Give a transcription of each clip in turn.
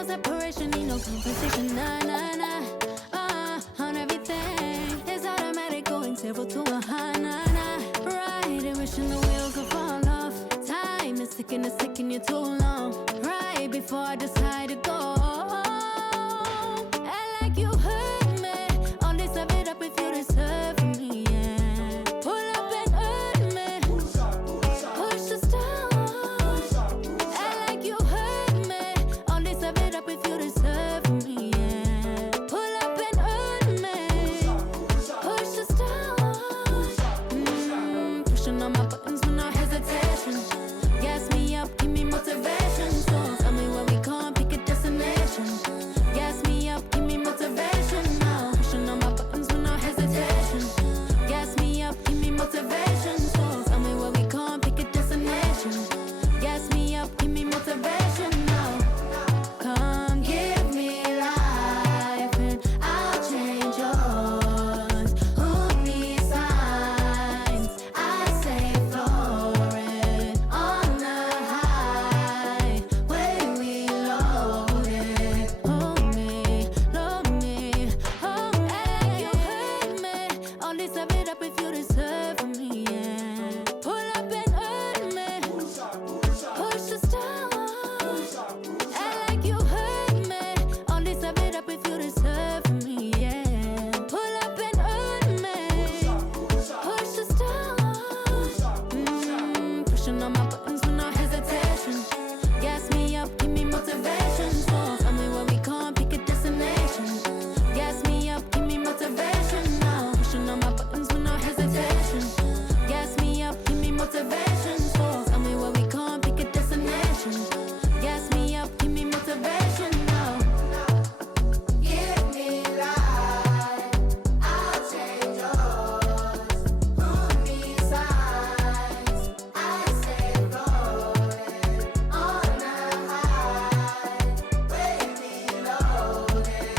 no separation, need no conversation. Nah, nah, nah. On everything, it's automatic, going 0 to 100. Nah, nah. Right, and wishing the wheels will fall off. Time is ticking you too long. Right before I decide to go. Act like you heard me. Only serve it up if you deserve me. Yeah. Pull up and hurt me. Push the stars. Act like you heard me. Only serve it up if you deserve me. Yeah. Pull up and hurt me. Push the stars. Pushing on my buttons with no hesitation. Gas me up, give me motivation. So tell me where we going, pick a destination. Gas me up, give me motivation now. Pushing on my buttons with no hesitation. Gas me up, give me motivation. So tell me where we going, pick a destination. Gas me up, give me motivation now. Come give me life and I'll change yours. Who needs signs? I say floating on the highway we loaded. Hold me, hold me. You hurt me. Only serve it up if you deserve me. Yeah. Pull up and hurt me. Push the stars. Act like you hurt me. Only serve it up if you deserve me. Yeah. Pull up and hurt me. Push the stars. Pushing on my buttons with no hesitation. Gas me up, give me motivation. So tell me where we going, pick a destination. Gas me up, give me motivation now. Pushing on my buttons with no hesitation. Gas me up, give me motivation. So tell me where we going, pick a destination. Gas me up, give me motivation now. Give me life, I'll change yours. Who needs signs? I say floating on the highway we loaded.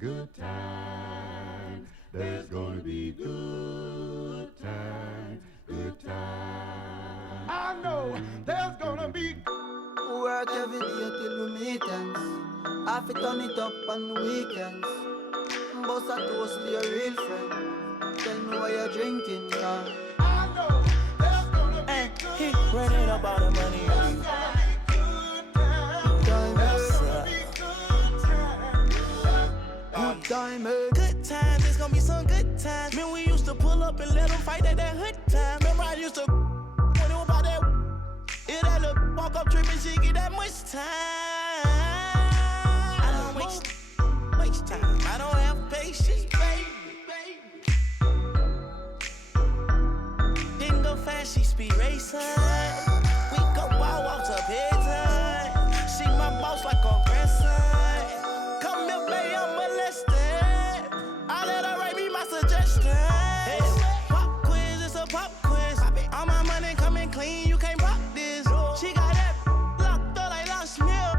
Good times, there's gonna be good times, good times. I know there's gonna be Work every day till we meet ends. Have to turn it up on the weekends. Boss a toast to your real friend. Tell me what you're drinking, yeah. I know there's gonna be good He running up all the money on you. Good time, eh? Good times, it's gonna be some good times. Man, we used to pull up and let them fight at that hood time. Remember I used to when it was about that. If that little walk up tripping, she get that much time. I don't waste time. I don't have patience, baby. Didn't go fast, she speed racing. We go ball off to bedtime. See my boss like a grandson. Come here, baby, I'm molested. I let her write me my suggestion. Hey, pop quiz, it's a pop quiz. All my money coming clean, you can't rock this. She got that locked up like Lost Mill.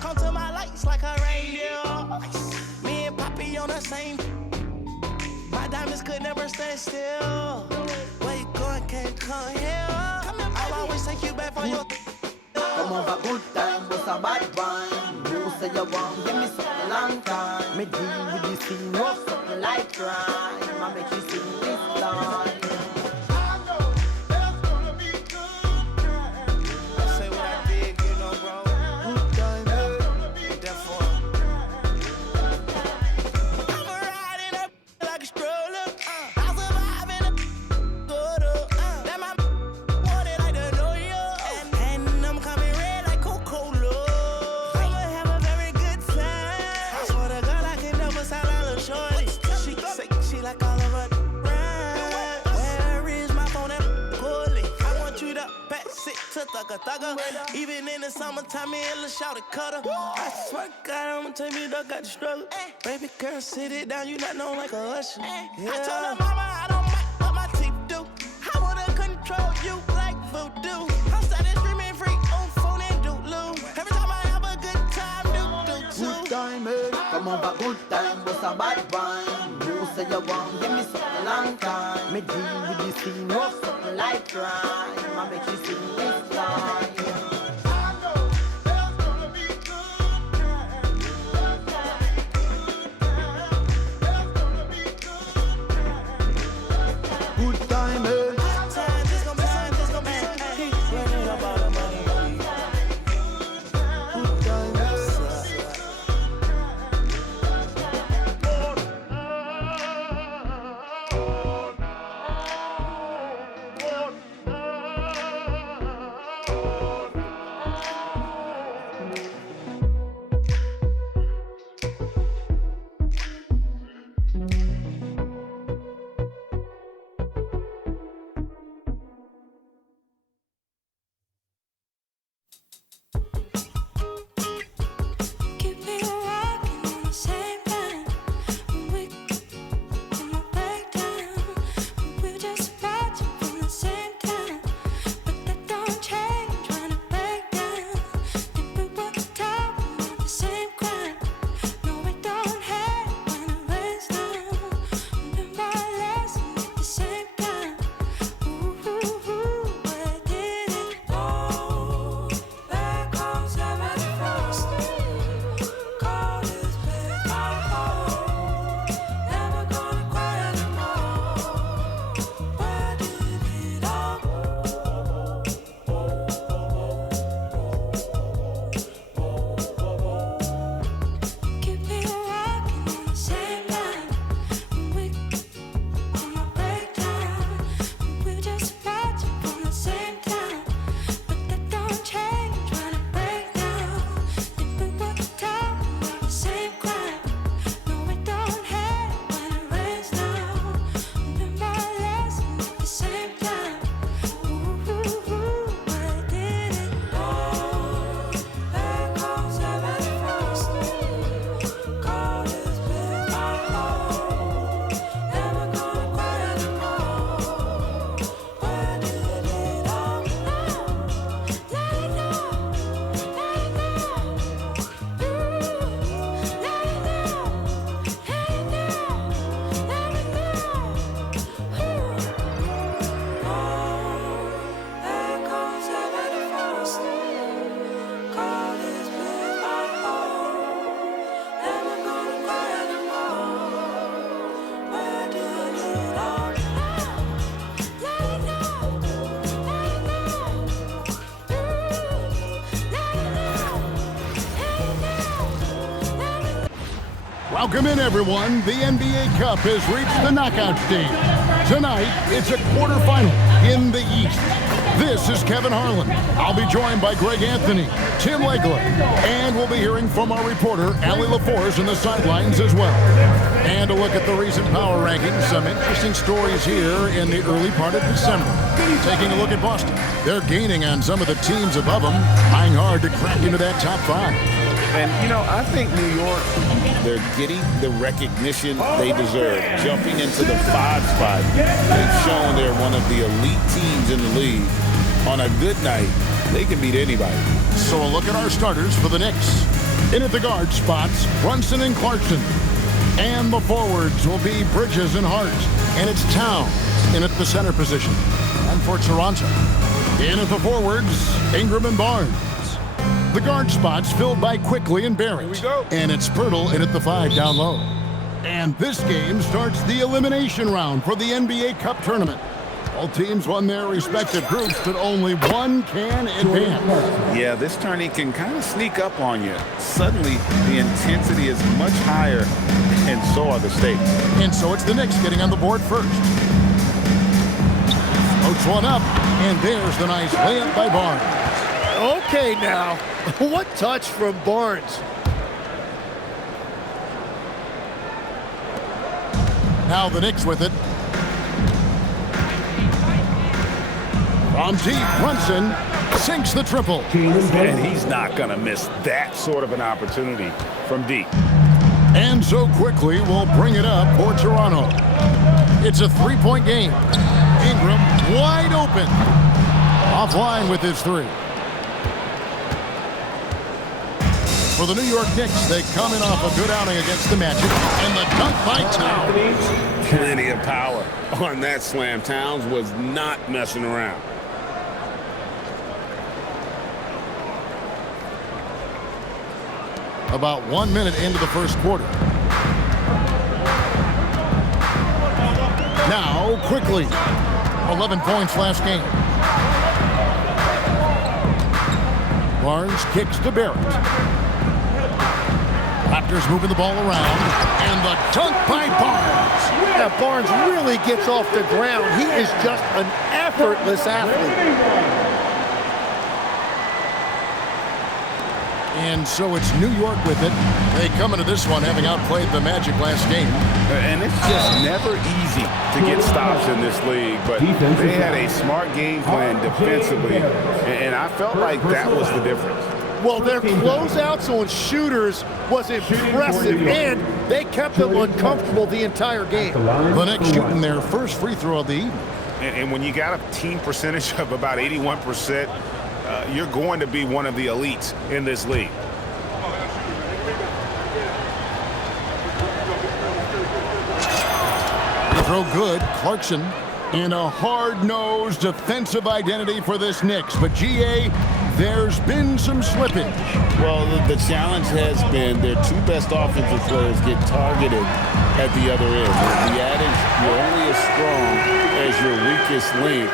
Come to my lights like a reindeer. Me and Poppy on the same. My diamonds could never stand still. Where you going, can't come here. I'll always take you back for your. Come over, good time, what's a bad one? You say you want, give me something long time. Me deal with this thing, no something like crime. I make you sing this line. I know there's gonna be good times. Say what I did, you know, bro. Good time, eh? Therefore, I'm a ride in a like a stroller. I survive in a good. That my wanted like the New York. And I'm coming red like Coca-Cola. I'ma have a very good time. I swear to God, I can never sound like a little shorty. She say she like all of her rhyme. Where is my phone at Cooley? I want you to pass it to thugger. Even in the summertime, me and Lil' Shawty cutter. I swear to God, I'ma tell you, dog got the struggle. Baby girl, sit it down, you not known like a usher. I told her mama I don't mind what my teeth do. I wanna control you like voodoo. I'm started screaming free on phone and doodloo. Every time I have a good time, do too. Good time, eh? Come them have a good time, but a bad one. Who say you want, give me something long time. Me deal with the scene, rough something like crime. I make you sing this line. Good time, eh? Welcome in, everyone. The NBA Cup has reached the knockout stage. Tonight, it's a quarterfinal in the East. This is Kevin Harlan. I'll be joined by Greg Anthony, Tim Legler, and we'll be hearing from our reporter, Allie LaForce, in the sidelines as well. And a look at the recent power rankings. Some interesting stories here in the early part of December. Taking a look at Boston. They're gaining on some of the teams above them, trying hard to crack into that top 5. And, you know, I think New York, they're getting the recognition they deserve. Jumping into the 5 spot, they've shown they're one of the elite teams in the league. On a good night, they can beat anybody. So a look at our starters for the Knicks. In at the guard spots, Brunson and Clarkson. And the forwards will be Bridges and Hart. And it's Towns in at the center position. And for Toronto, in at the forwards, Ingram and Barnes. The guard spots filled by Quickly and Barrett. Here we go. And it's Pirtle in at the 5 down low. And this game starts the elimination round for the NBA Cup tournament. All teams won their respective groups, but only one can advance. Yeah, this tourney can kind of sneak up on you. Suddenly, the intensity is much higher, and so are the stakes. And so it's the Knicks getting on the board first. Floats one up, and there's the nice layup by Barnes. Okay now, what touch from Barnes. Now the Knicks with it. From deep, Brunson sinks the triple. And he's not going to miss that sort of an opportunity from deep. And so Quickly will bring it up for Toronto. It's a 3-point game. Ingram wide open. Offline with his 3. For for the New York Knicks, they come in off a good outing against the Magic, and the dunk by Towns. Plenty of power on that slam. Towns was not messing around. About 1 minute into the first quarter. Now, quickly, 11 points last game. Barnes kicks to Barrett. Raptors moving the ball around, and the dunk by Barnes. Yeah, Barnes really gets off the ground. He is just an effortless athlete. And so it's New York with it. They come into this one having outplayed the Magic last game. And it's just never easy to get stops in this league, but they had a smart game plan defensively, and I felt like that was the difference. Well, their closeouts on shooters was impressive, and they kept them uncomfortable the entire game. The Knicks shooting their first free throw of the evening. And when you got a team percentage of about 81%, you're going to be one of the elites in this league. Throw good, Clarkson, in a hard-nosed defensive identity for this Knicks. But GA, there's been some slippage. Well, the challenge has been their two best offensive players get targeted at the other end. The adage, you're only as strong as your weakest link,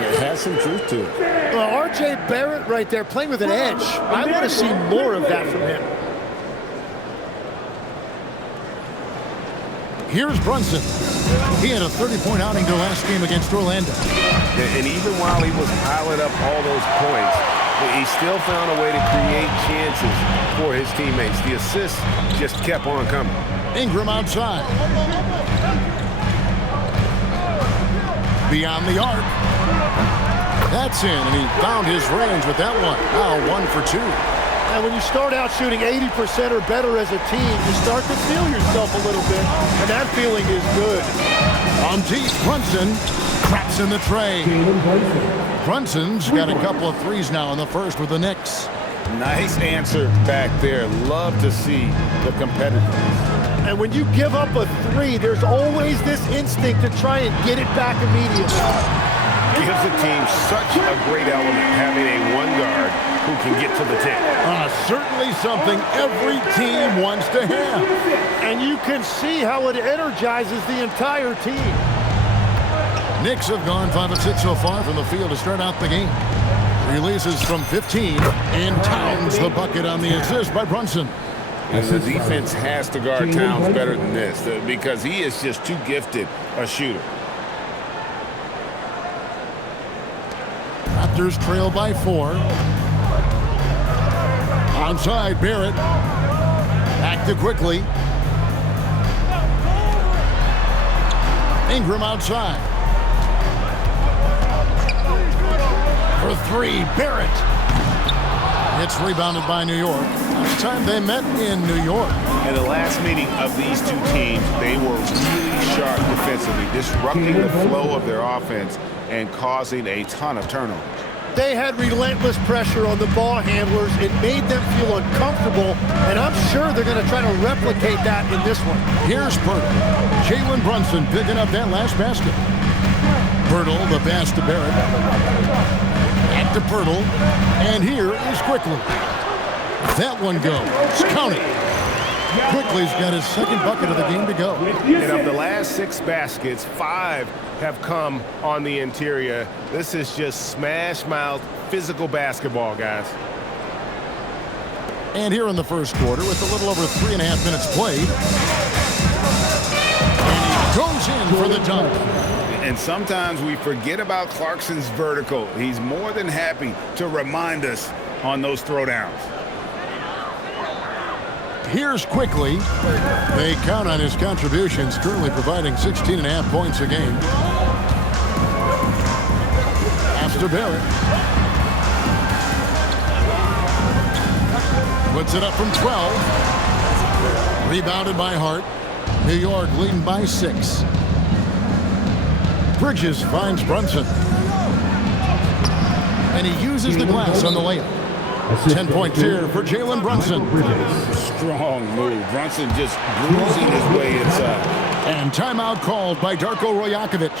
it has some truth to it. Well, R.J. Barrett right there playing with an edge. I want to see more of that from him. Here's Brunson. He had a 30-point outing their last game against Orlando. And even while he was piling up all those points, he still found a way to create chances for his teammates. The assists just kept on coming. Ingram outside. Beyond the arc. That's in, and he found his range with that one. Now 1 for 2. And when you start out shooting 80% or better as a team, you start to feel yourself a little bit, and that feeling is good. On deep, Brunson traps in the tray. Brunson's got a couple of threes now in the first with the Knicks. Nice answer back there. Love to see the competitiveness. And when you give up a three, there's always this instinct to try and get it back immediately. Gives the team such a great element having a one guard who can get to the 10. Certainly something every team wants to have. And you can see how it energizes the entire team. Knicks have gone 5 of 6 so far from the field to start out the game. Releases from 15, and Towns the bucket on the assist by Brunson. And the defense has to guard Towns better than this because he is just too gifted a shooter. Raptors trail by 4. Onside, Barrett. Back to quickly. Ingram outside. For 3, Barrett. It's rebounded by New York. Last time they met in New York. In the last meeting of these two teams, they were really sharp defensively, disrupting the flow of their offense and causing a ton of turnovers. They had relentless pressure on the ball handlers. It made them feel uncomfortable, and I'm sure they're going to try to replicate that in this one. Here's Pirtle. Jalen Brunson picking up that last basket. Pirtle, the pass to Barrett. Back to Pirtle, and here is Quickly. That one goes. Count it. Quickly's got his second bucket of the game to go. And of the last 6 baskets, 5 have come on the interior. This is just smash-mouth physical basketball, guys. And here in the first quarter, with a little over 3.5 minutes played, and he goes in for the dunk. And sometimes we forget about Clarkson's vertical. He's more than happy to remind us on those throwdowns. Here's Quickly. They count on his contributions, currently providing 16.5 points a game. Pass to Barrett. Puts it up from 12. Rebounded by Hart. New York leading by 6. Bridges finds Brunson. And he uses the glass on the layup. 10 points here for Jalen Brunson. Strong move. Brunson just bruising his way inside. And timeout called by Darko Rojakovic.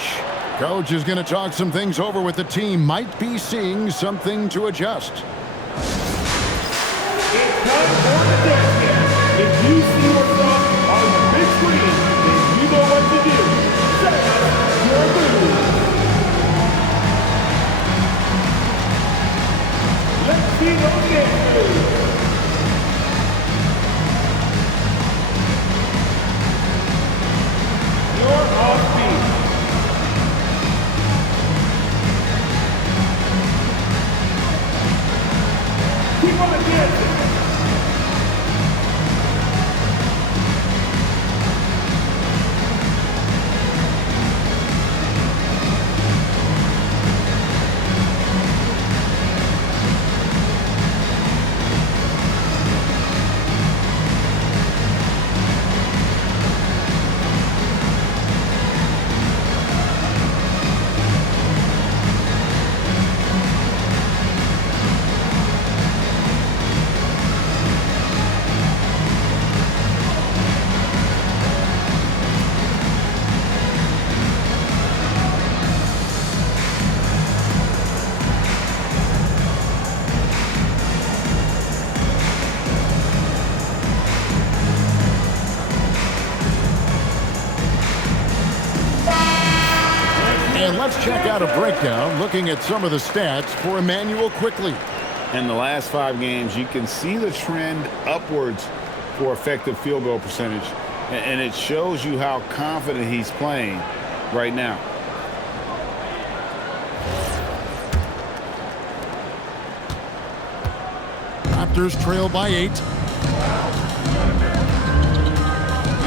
Coach is going to talk some things over with the team. Might be seeing something to adjust. It's time for the dance game. If you see what's up on the big screen, then you know what to do. Set your move. Let's see those dance moves. You're off beat. Keep on the dancing. And let's check out a breakdown looking at some of the stats for Emmanuel quickly. In the last 5 games, you can see the trend upwards for effective field goal percentage. And it shows you how confident he's playing right now. Raptors trail by 8.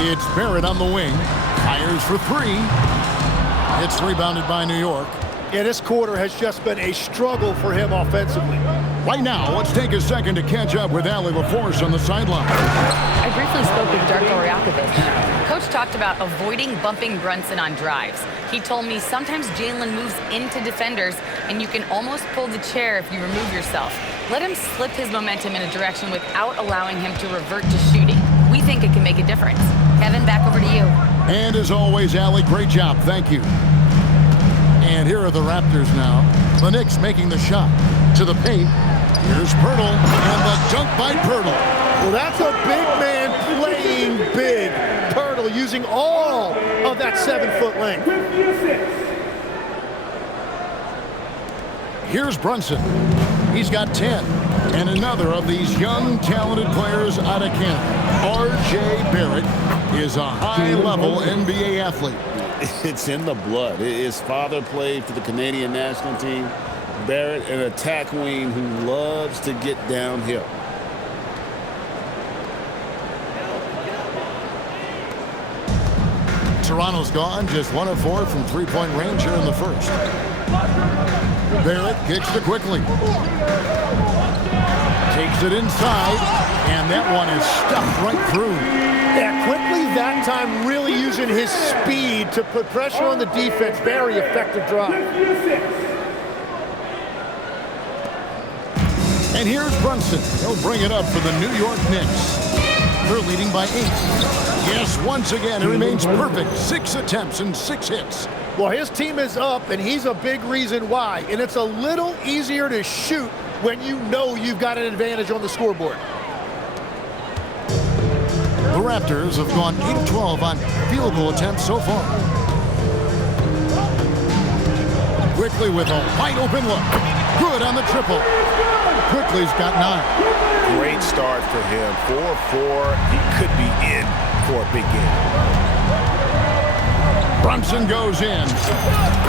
It's Barrett on the wing. Fires for 3. It's rebounded by New York. Yeah, this quarter has just been a struggle for him offensively. Right now, let's take a second to catch up with Allie LaForce on the sideline. I briefly spoke with Darko Rajakovic. Coach talked about avoiding bumping Brunson on drives. He told me sometimes Jalen moves into defenders and you can almost pull the chair if you remove yourself. Let him slip his momentum in a direction without allowing him to revert to shooting. We think it can make a difference. Kevin, back over to you. And as always, Allie, great job. Thank you. And here are the Raptors now. The Knicks making the shot to the paint. Here's Pirtle, and the dunk by Pirtle. Well, that's a big man playing big. Pirtle using all of that 7-foot length. Here's Brunson. He's got 10. And another of these young, talented players out of Canada. R.J. Barrett is a high-level NBA athlete. It's in the blood. His father played for the Canadian national team. Barrett, an attack wing who loves to get downhill. Toronto's gone just 1 of 4 from three-point range here in the first. Barrett kicks to quickly. Takes it inside, and that one is stuffed right through. Yeah, quickly that time really using his speed to put pressure on the defense. Very effective drive. And here's Brunson. He'll bring it up for the New York Knicks. They're leading by 8. Yes, once again, it remains perfect. 6 attempts and 6 hits. Well, his team is up, and he's a big reason why. And it's a little easier to shoot when you know you've got an advantage on the scoreboard. The Raptors have gone 8 of 12 on field goal attempts so far. Quickly with a wide open look. Good on the triple. Quickly's got 9. Great start for him. 4-4. He could be in for a big game. Brunson goes in.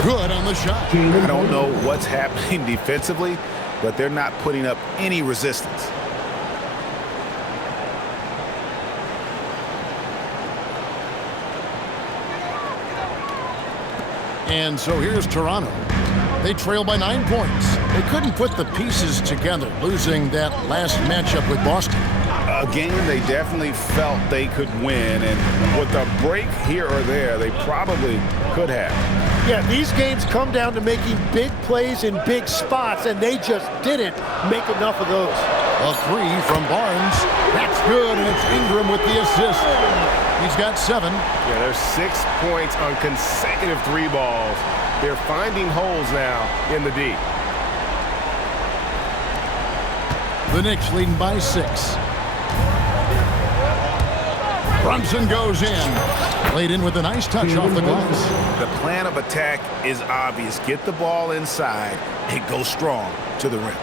Good on the shot. I don't know what's happening defensively, but they're not putting up any resistance. And so here's Toronto. They trail by 9 points. They couldn't put the pieces together, losing that last matchup with Boston. A game they definitely felt they could win, and with a break here or there, they probably could have. Yeah, these games come down to making big plays in big spots, and they just didn't make enough of those. A three from Barnes. That's good, and it's Ingram with the assist. He's got 7. Yeah, there's 6 points on consecutive 3 balls. They're finding holes now in the D. The Knicks leading by 6. Brunson goes in. Laid in with a nice touch off the glass. The plan of attack is obvious. Get the ball inside and go strong to the rim.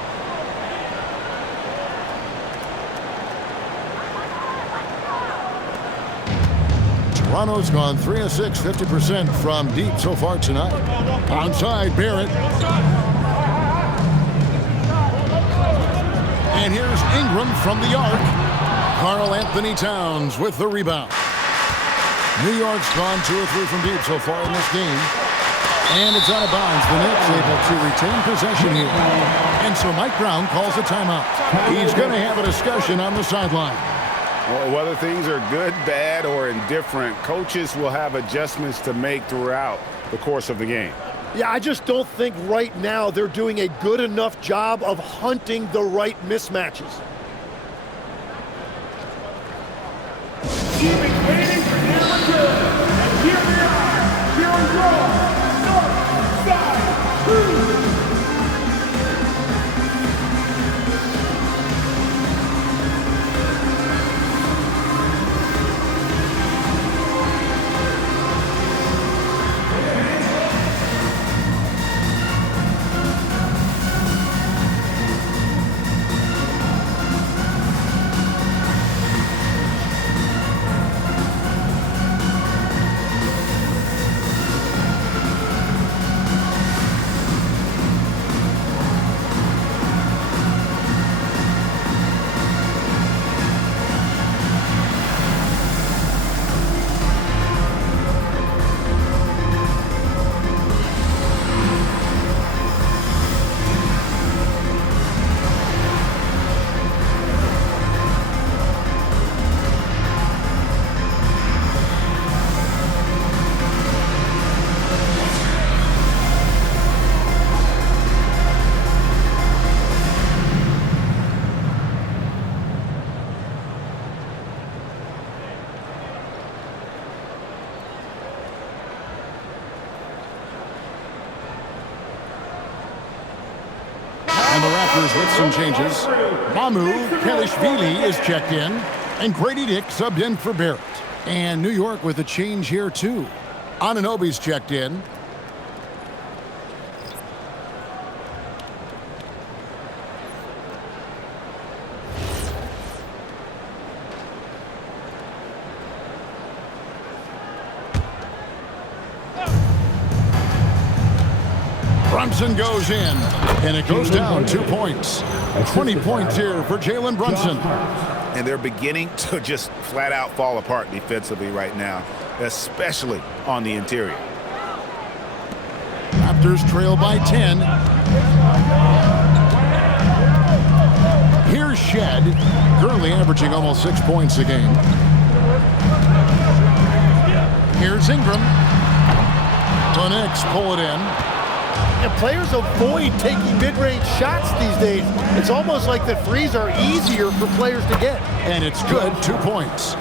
Toronto's gone 3 of 6, 50% from deep so far tonight. Onside, Barrett. And here's Ingram from the arc. Karl Anthony Towns with the rebound. New York's gone 2 of 3 from deep so far in this game. And it's out of bounds. The Knicks able to retain possession here. And so Mike Brown calls a timeout. He's going to have a discussion on the sideline. Well, whether things are good, bad, or indifferent, coaches will have adjustments to make throughout the course of the game. Yeah, I just don't think right now they're doing a good enough job of hunting the right mismatches. Keep it waiting for number 2. And here we are. Here we go. North side 2. And the Raptors with some changes. Mamu Kelishvili is checked in. And Grady Dick subbed in for Barrett. And New York with a change here, too. Anunoby's checked in. Brunson goes in, and it goes down 2 points. 20 points here for Jalen Brunson. And they're beginning to just flat out fall apart defensively right now, especially on the interior. Raptors trail by 10. Here's Shed. Currently averaging almost 6 points a game. Here's Ingram. The Knicks pull it in. And players avoid taking mid-range shots these days. It's almost like the threes are easier for players to get. And it's good, 2 points.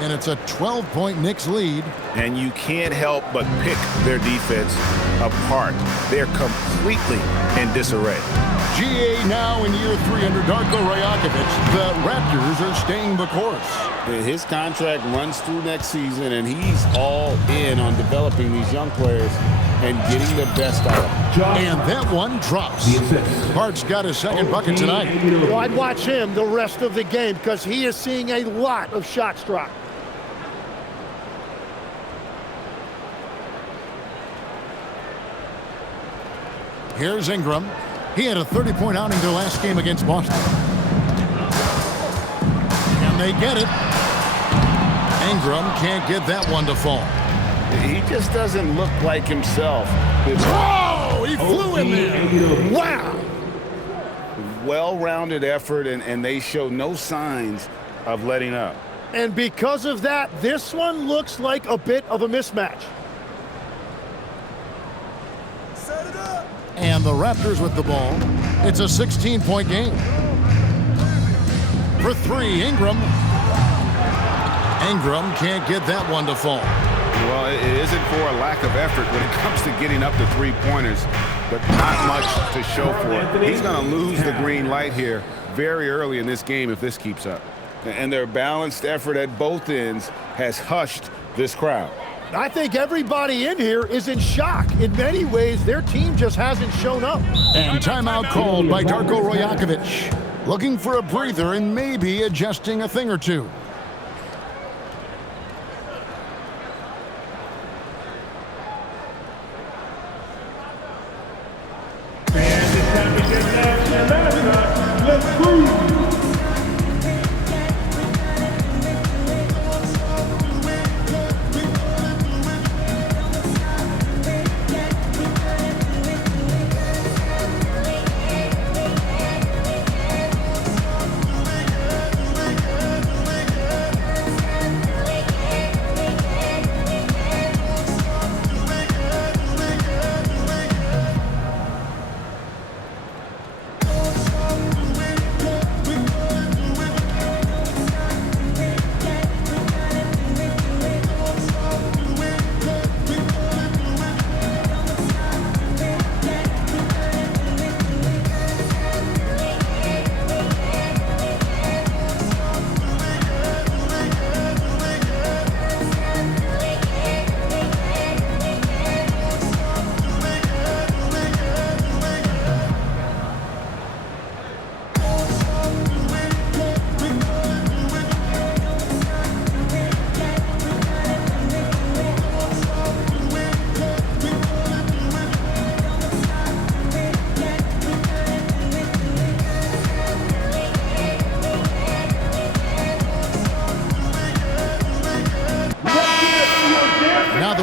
And it's a 12-point Knicks lead. And you can't help but pick their defense apart. They're completely in disarray. GA now in year 3 under Darko Rajakovic. The Raptors are staying the course. His contract runs through next season, and he's all in on developing these young players and getting the best out of them. And that one drops. Hart's got his second bucket tonight. Well, I'd watch him the rest of the game because he is seeing a lot of shots drop. Here's Ingram. He had a 30-point outing their last game against Boston. And they get it. Ingram can't get that one to fall. He just doesn't look like himself. Whoa! He flew in there. Wow! Well-rounded effort, and they show no signs of letting up. And because of that, this one looks like a bit of a mismatch. And the Raptors with the ball. It's a 16-point game. For three, Ingram. Ingram can't get that one to fall. Well, it isn't for a lack of effort when it comes to getting up to three-pointers, but not much to show for it. He's going to lose the green light here very early in this game if this keeps up. And their balanced effort at both ends has hushed this crowd. I think everybody in here is in shock. In many ways, their team just hasn't shown up. And timeout called by Darko Rajakovic. Looking for a breather and maybe adjusting a thing or two.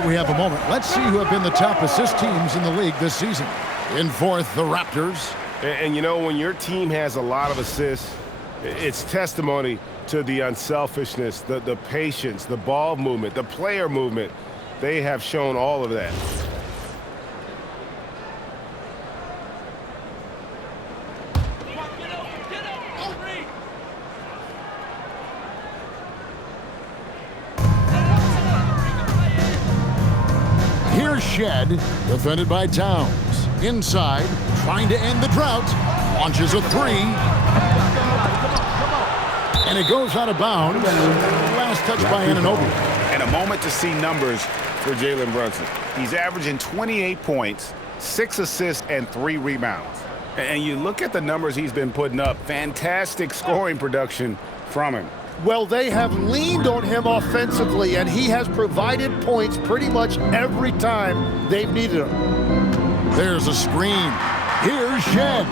We have a moment. Let's see who have been the top assist teams in the league this season. In fourth, the Raptors. And you know, when your team has a lot of assists, it's testimony to the unselfishness, the patience, the ball movement, the player movement. They have shown all of that. Shed, defended by Towns. Inside, trying to end the drought. Launches a three. And it goes out of bounds. Last touch by Anunoby. And a moment to see numbers for Jalen Brunson. He's averaging 28 points, 6 assists, and 3 rebounds. And you look at the numbers he's been putting up. Fantastic scoring production from him. Well, they have leaned on him offensively, and he has provided points pretty much every time they've needed him. There's a screen. Here's Shed.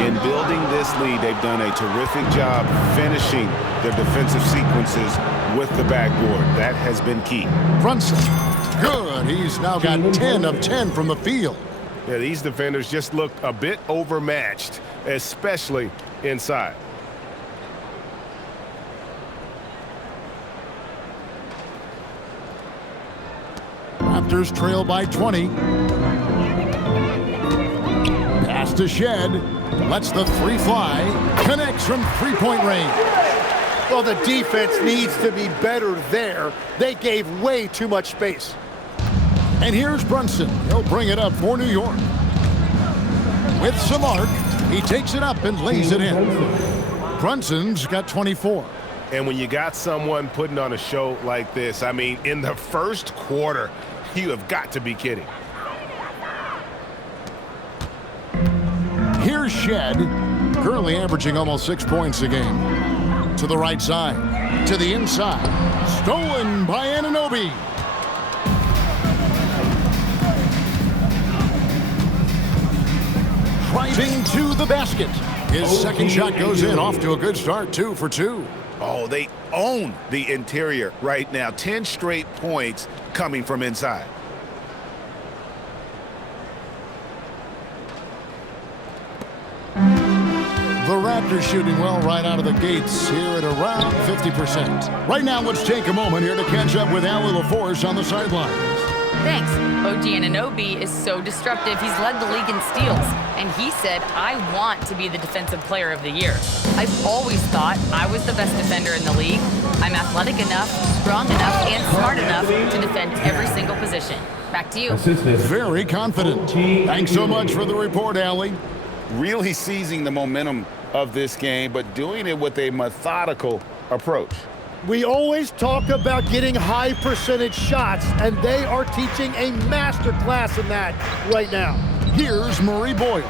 In building this lead, they've done a terrific job finishing their defensive sequences with the backboard. That has been key. Brunson, good. He's now got 10 of 10 from the field. Yeah, these defenders just looked a bit overmatched, especially inside. Raptors trail by 20. Pass to Shed. Lets the three fly. Connects from three-point range. Well, the defense needs to be better there. They gave way too much space. And here's Brunson. He'll bring it up for New York. With some arc, he takes it up and lays it in. Brunson's got 24. And when you got someone putting on a show like this, I mean, in the first quarter, you have got to be kidding. Here's Shed, currently averaging almost 6 points a game. To the right side, to the inside. Stolen by Anunoby. Driving to the basket. His second shot goes in, off to a good start, 2 for 2. Oh, they own the interior right now. 10 straight points coming from inside. The Raptors shooting well right out of the gates here at around 50%. Right now, let's take a moment here to catch up with Allie LaForce on the sidelines. Thanks. OG Anunoby is so disruptive. He's led the league in steals. And he said, I want to be the Defensive Player of the Year. I've always thought I was the best defender in the league. I'm athletic enough, strong enough, and smart enough to defend every single position. Back to you. Very confident. Thanks so much for the report, Allie. Really seizing the momentum of this game, but doing it with a methodical approach. We always talk about getting high percentage shots, and they are teaching a master class in that right now. Here's Murray Boyle.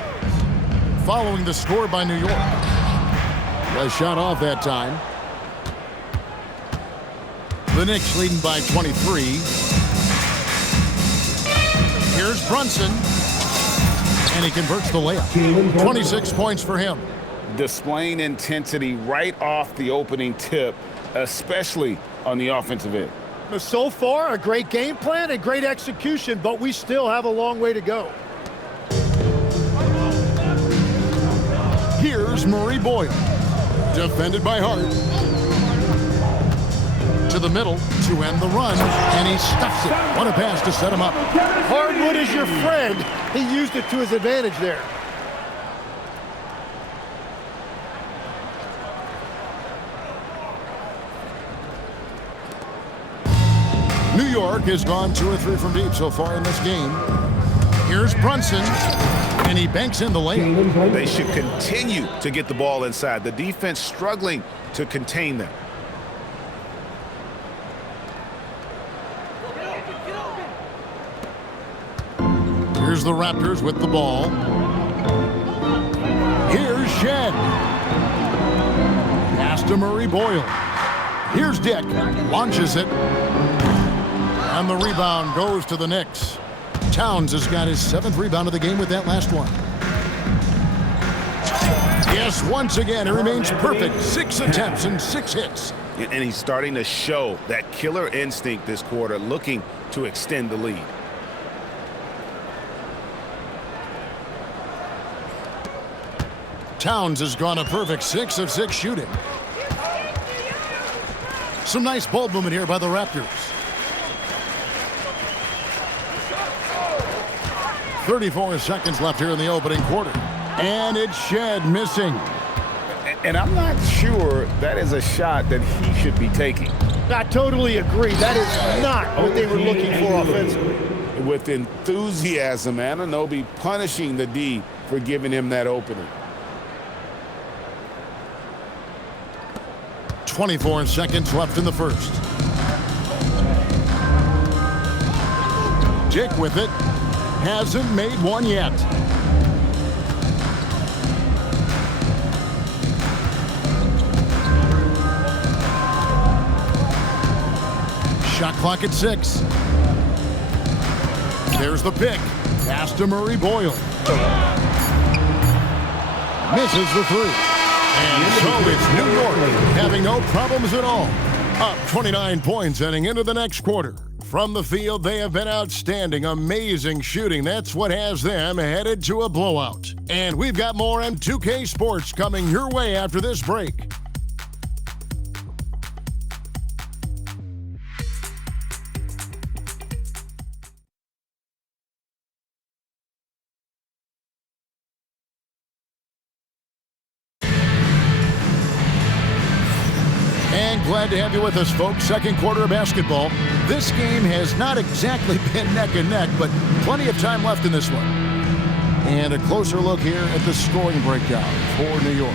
Following the score by New York. Was shot off that time. The Knicks leading by 23. Here's Brunson. And he converts the layup. 26 points for him. Displaying intensity right off the opening tip, especially on the offensive end. So far, a great game plan and great execution, but we still have a long way to go. Here's Murray Boyle. Defended by Hart. To the middle to end the run, and he stuffs it. What a pass to set him up. Hardwood is your friend. He used it to his advantage there. New York has gone 2 or 3 from deep so far in this game. Here's Brunson, and he banks in the layup. They should continue to get the ball inside. The defense struggling to contain them. Here's the Raptors with the ball. Here's Shed. Pass to Murray Boyle. Here's Dick. Launches it. And the rebound goes to the Knicks. Towns has got his 7th rebound of the game with that last one. Yes, once again, it remains perfect. 6 attempts and 6 hits. And he's starting to show that killer instinct this quarter, looking to extend the lead. Towns has gone a perfect 6 of 6 shooting. Some nice ball movement here by the Raptors. 34 seconds left here in the opening quarter. And it's Shed missing. And I'm not sure that is a shot that he should be taking. I totally agree. That is not what they were looking for offensively. With enthusiasm, Anunoby punishing the D for giving him that opening. 24 seconds left in the first. Dick with it. Hasn't made one yet. Shot clock at 6. There's the pick. Pass to Murray Boyle. Misses the 3. And so it's New York having no problems at all. Up 29 points heading into the next quarter. From the field, they have been outstanding. Amazing shooting. That's what has them headed to a blowout. And we've got more M2K Sports coming your way after this break. And glad to have you with us, folks. Second quarter of basketball. This game has not exactly been neck and neck, but plenty of time left in this one. And a closer look here at the scoring breakdown for New York.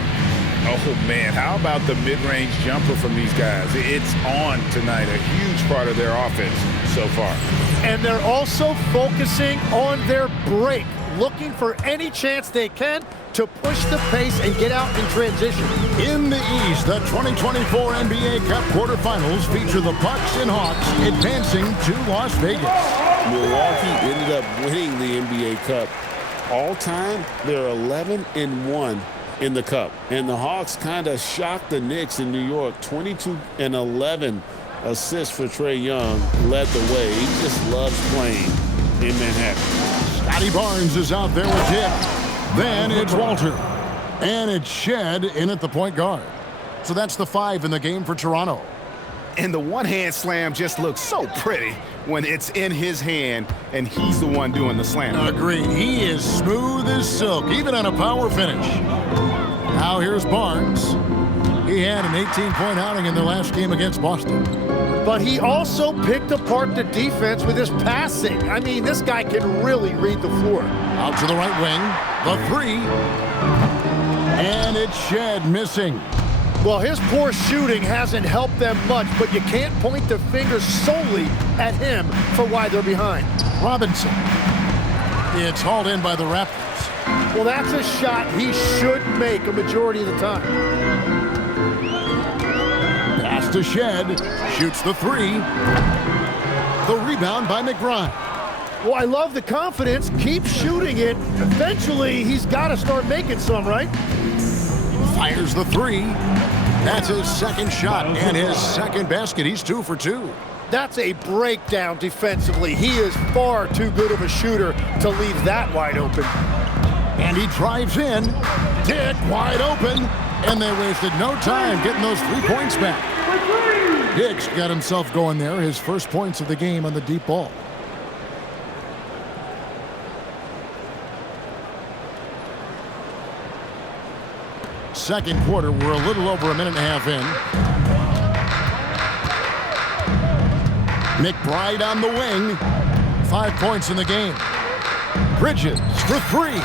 Oh, man, how about the mid-range jumper from these guys? It's on tonight, a huge part of their offense so far. And they're also focusing on their break, looking for any chance they can to push the pace and get out in transition. In the East, the 2024 NBA Cup quarterfinals feature the Bucks and Hawks advancing to Las Vegas. Milwaukee ended up winning the NBA Cup. All time, they're 11-1 in the Cup. And the Hawks kind of shocked the Knicks in New York. 22-11 assists for Trae Young led the way. He just loves playing in Manhattan. Scotty Barnes is out there with Dick. Then it's Walter. And it's Shed in at the point guard. So that's the 5 in the game for Toronto. And the one-hand slam just looks so pretty when it's in his hand and he's the one doing the slam. Agreed. He is smooth as silk, even on a power finish. Now here's Barnes. He had an 18-point outing in their last game against Boston. But he also picked apart the defense with his passing. I mean, this guy can really read the floor. Out to the right wing. The three. And it's Shed missing. Well, his poor shooting hasn't helped them much, but you can't point the finger solely at him for why they're behind. Robinson. It's hauled in by the Raptors. Well, that's a shot he should make a majority of the time. Pass to Shed. Shoots the three. The rebound by McBride. Well, I love the confidence. Keep shooting it. Eventually, he's got to start making some, right? Fires the three. That's his second shot and his second basket. He's 2 for 2. That's a breakdown defensively. He is far too good of a shooter to leave that wide open. And he drives in. Dick wide open. And they wasted no time getting those 3 points back. Dick's got himself going there. His first points of the game on the deep ball. Second quarter, we're a little over a minute and a half in. McBride on the wing. 5 points in the game. Bridges for three.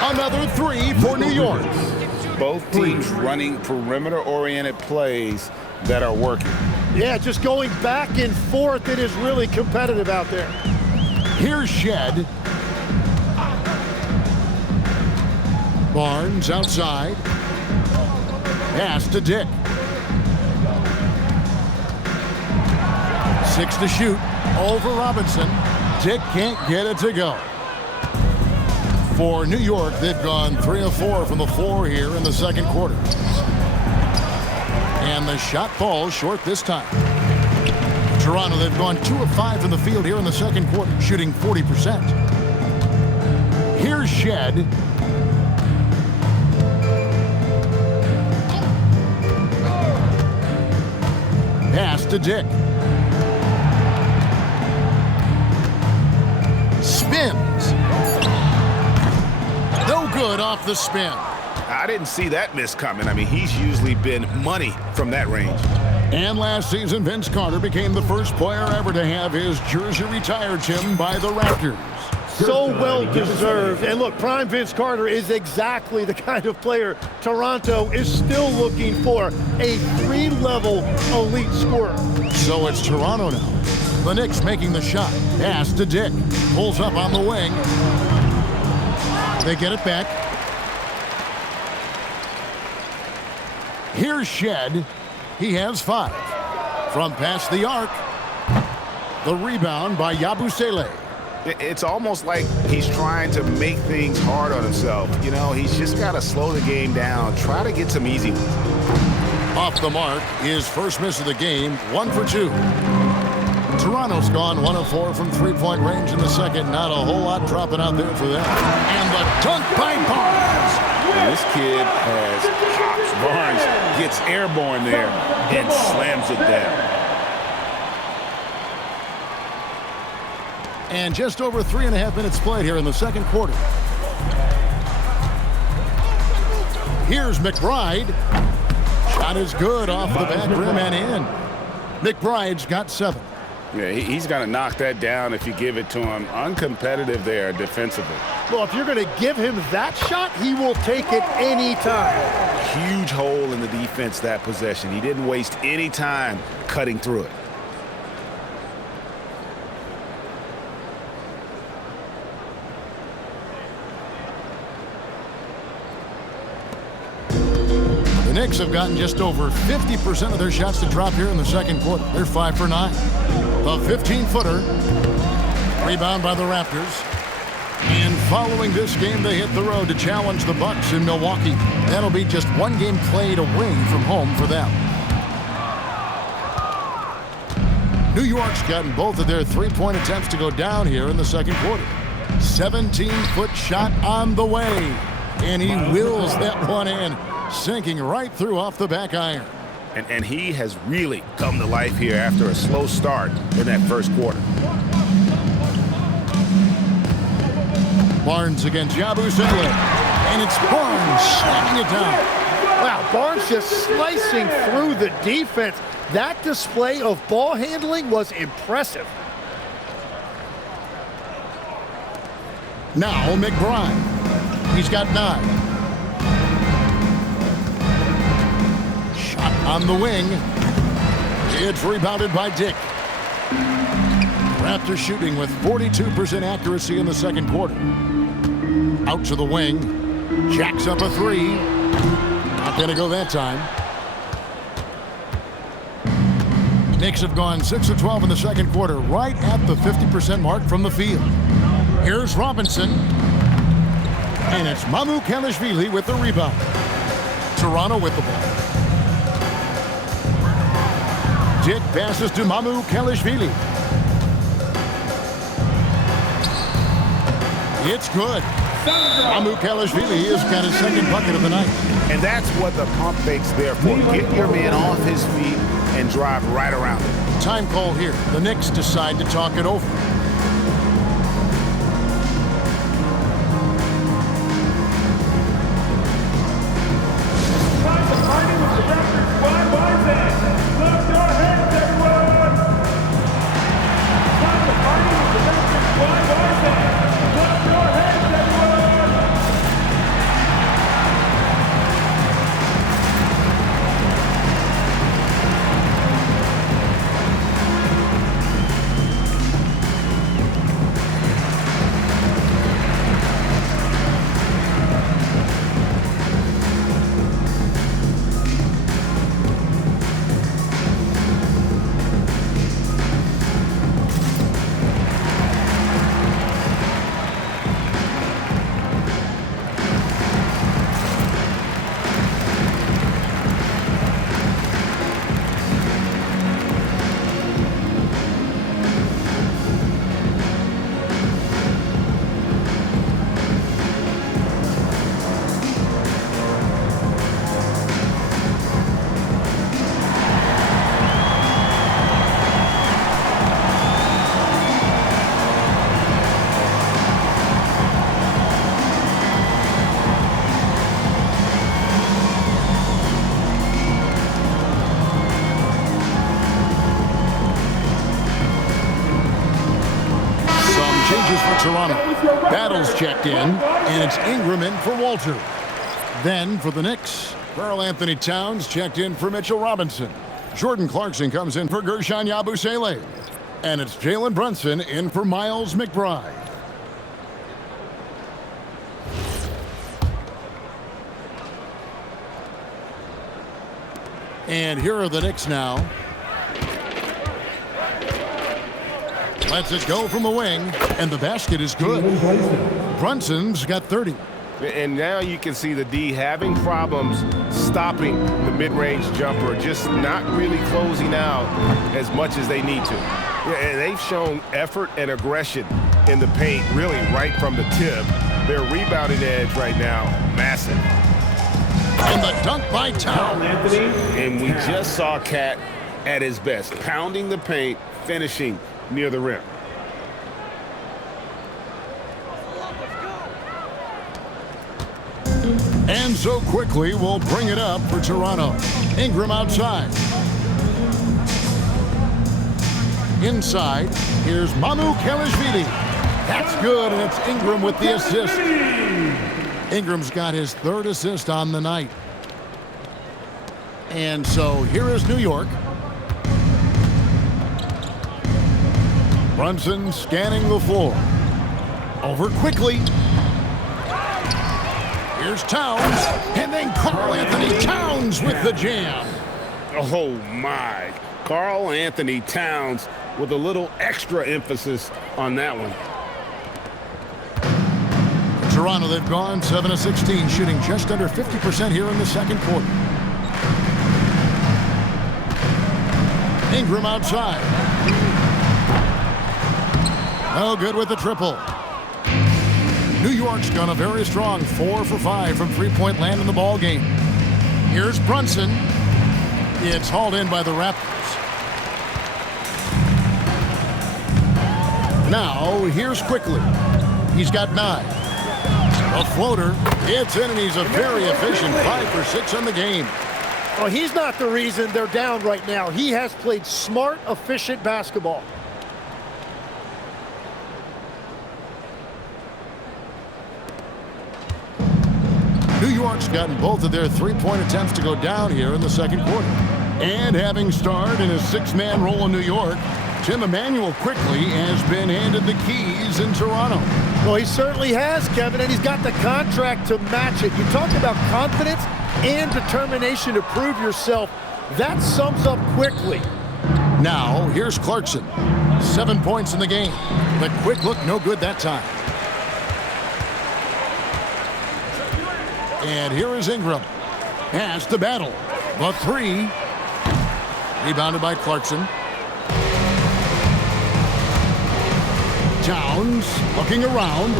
Another three for New York. Both teams running perimeter-oriented plays that are working. Yeah, just going back and forth. It is really competitive out there. Here's Shed. Barnes outside. Pass to Dick. 6 to shoot. Over Robinson. Dick can't get it to go. For New York, they've gone 3 of 4 from the floor here in the second quarter. And the shot falls short this time. Toronto, they've gone 2 of 5 from the field here in the second quarter, shooting 40%. Here's Shed. Pass to Dick. Spins. No good off the spin. I didn't see that miss coming. I mean, he's usually been money from that range. And last season, Vince Carter became the first player ever to have his jersey retired, Tim, by the Raptors. So well deserved. And look, prime Vince Carter is exactly the kind of player Toronto is still looking for. A 3-level elite scorer. So it's Toronto now. The Knicks making the shot. Pass to Dick. Pulls up on the wing. They get it back. Here's Shed. He has 5. From past the arc. The rebound by Yabusele. It's almost like he's trying to make things hard on himself. You know, he's just got to slow the game down. Try to get some easy ones. Off the mark, his first miss of the game, 1 for 2. Toronto's gone 1 of 4 from 3-point range in the second. Not a whole lot dropping out there for them. And the dunk by Barnes. And this kid has hops. Barnes gets airborne there and slams it down. And just over 3.5 minutes played here in the second quarter. Here's McBride. Shot is good off the back rim and in. McBride's got 7. Yeah, he's going to knock that down if you give it to him. Uncompetitive there defensively. Well, if you're going to give him that shot, he will take it any time. Huge hole in the defense that possession. He didn't waste any time cutting through it. The Knicks have gotten just over 50% of their shots to drop here in the second quarter. They're 5 for 9. The 15-footer. Rebound by the Raptors. And following this game, they hit the road to challenge the Bucks in Milwaukee. That'll be just 1 game played away from home for them. New York's gotten both of their 3-point attempts to go down here in the second quarter. 17-foot shot on the way. And he wills that one in, sinking right through off the back iron. And he has really come to life here after a slow start in that first quarter. Barnes against Yabusele. And it's Barnes slamming it down. Wow, Barnes just slicing through the defense. That display of ball handling was impressive. Now McBride. He's got 9. Shot on the wing. It's rebounded by Dick. Raptors shooting with 42% accuracy in the second quarter. Out to the wing. Jacks up a 3. Not going to go that time. Knicks have gone 6 of 12 in the second quarter, right at the 50% mark from the field. Here's Robinson. And it's Mamukelashvili with the rebound. Toronto with the ball. Dick passes to Mamukelashvili. It's good. Mamukelashvili has got his second bucket of the night. And that's what the pump fake's there for. Get your man off his feet and drive right around him. Time call here. The Knicks decide to talk it over. For Toronto. Battles checked in, and it's Ingram in for Walter. Then for the Knicks, Karl Anthony Towns checked in for Mitchell Robinson. Jordan Clarkson comes in for Gershon Yabusele. And it's Jalen Brunson in for Miles McBride. And here are the Knicks now. Lets it go from the wing, and the basket is good. Brunson's got 30. And now you can see the D having problems stopping the mid-range jumper, just not really closing out as much as they need to. And they've shown effort and aggression in the paint, really right from the tip. Their rebounding edge right now, massive. And the dunk by Towns. And we just saw Cat at his best, pounding the paint, finishing near the rim. And so quickly we'll bring it up for Toronto. Ingram outside. Inside, here's Mamukelashvili. That's good, and it's Ingram with the assist. Ingram's got his 3rd assist on the night. And so here is New York. Brunson scanning the floor. Over quickly. Here's Towns, and then Karl Anthony Towns with the jam. Oh, my. Karl Anthony Towns with a little extra emphasis on that one. Toronto, they've gone 7 of 16, shooting just under 50% here in the second quarter. Ingram outside. Oh, good with the triple. New York's gone a very strong 4 for 5 from three-point land in the ball game. Here's Brunson. It's hauled in by the Raptors. Now, here's Quickly. He's got 9. A floater. It's in, and he's a very efficient 5 for 6 on the game. Well, he's not the reason they're down right now. He has played smart, efficient basketball. New York's gotten both of their three-point attempts to go down here in the second quarter. And having starred in a 6-man role in New York, Tim Emmanuel quickly has been handed the keys in Toronto. Well, he certainly has, Kevin, and he's got the contract to match it. You talk about confidence and determination to prove yourself. That sums up quickly. Now, here's Clarkson. 7 points in the game. The quick look, no good that time. And here is Ingram. Has to battle. The 3. Rebounded by Clarkson. Towns looking around.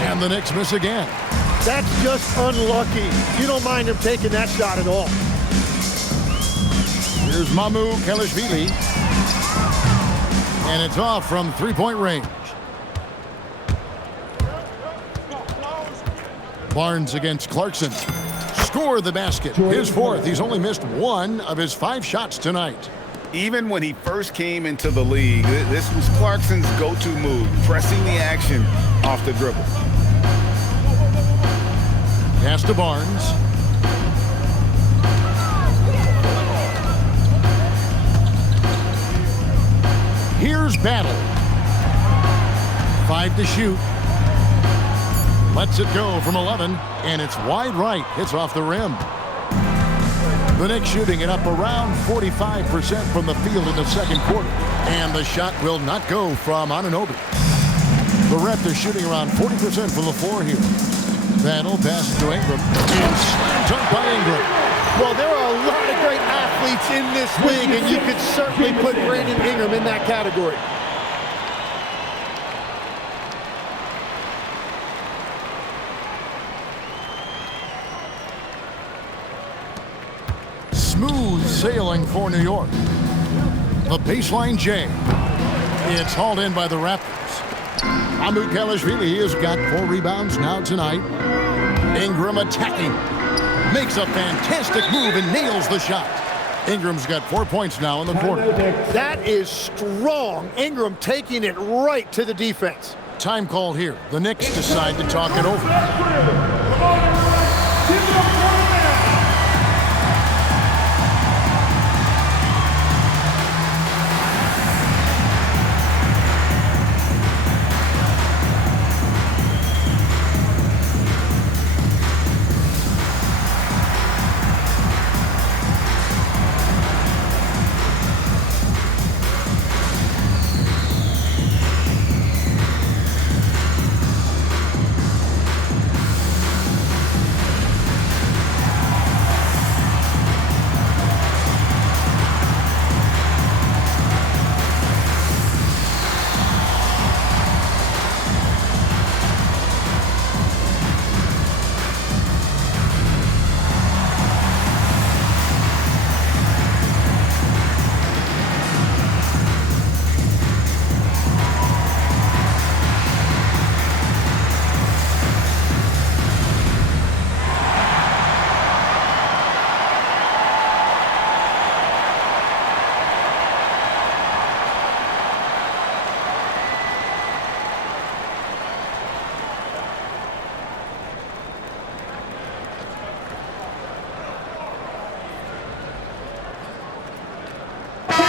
And the Knicks miss again. That's just unlucky. You don't mind him taking that shot at all. Here's Mamu Kelishvili. And it's off from three-point range. Barnes against Clarkson. Score the basket. His 4th. He's only missed 1 of his 5 shots tonight. Even when he first came into the league, this was Clarkson's go-to move, pressing the action off the dribble. Pass to Barnes. Here's Battle. 5 to shoot. Lets it go from 11, and it's wide right. Hits off the rim. The Knicks shooting it up around 45% from the field in the second quarter. And the shot will not go from Anunoby. The Raptors shooting around 40% from the floor here. Battle passes to Ingram. And slam dunk by Ingram. Well, there are a lot of great athletes in this league, and you could certainly put Brandon Ingram in that category. Smooth sailing for New York. The baseline J. It's hauled in by the Raptors. Mamu Kelishvili has got 4 rebounds now tonight. Ingram attacking. Makes a fantastic move and nails the shot. Ingram's got 4 points now in the quarter. That is strong. Ingram taking it right to the defense. Time call here. The Knicks decide to talk it over.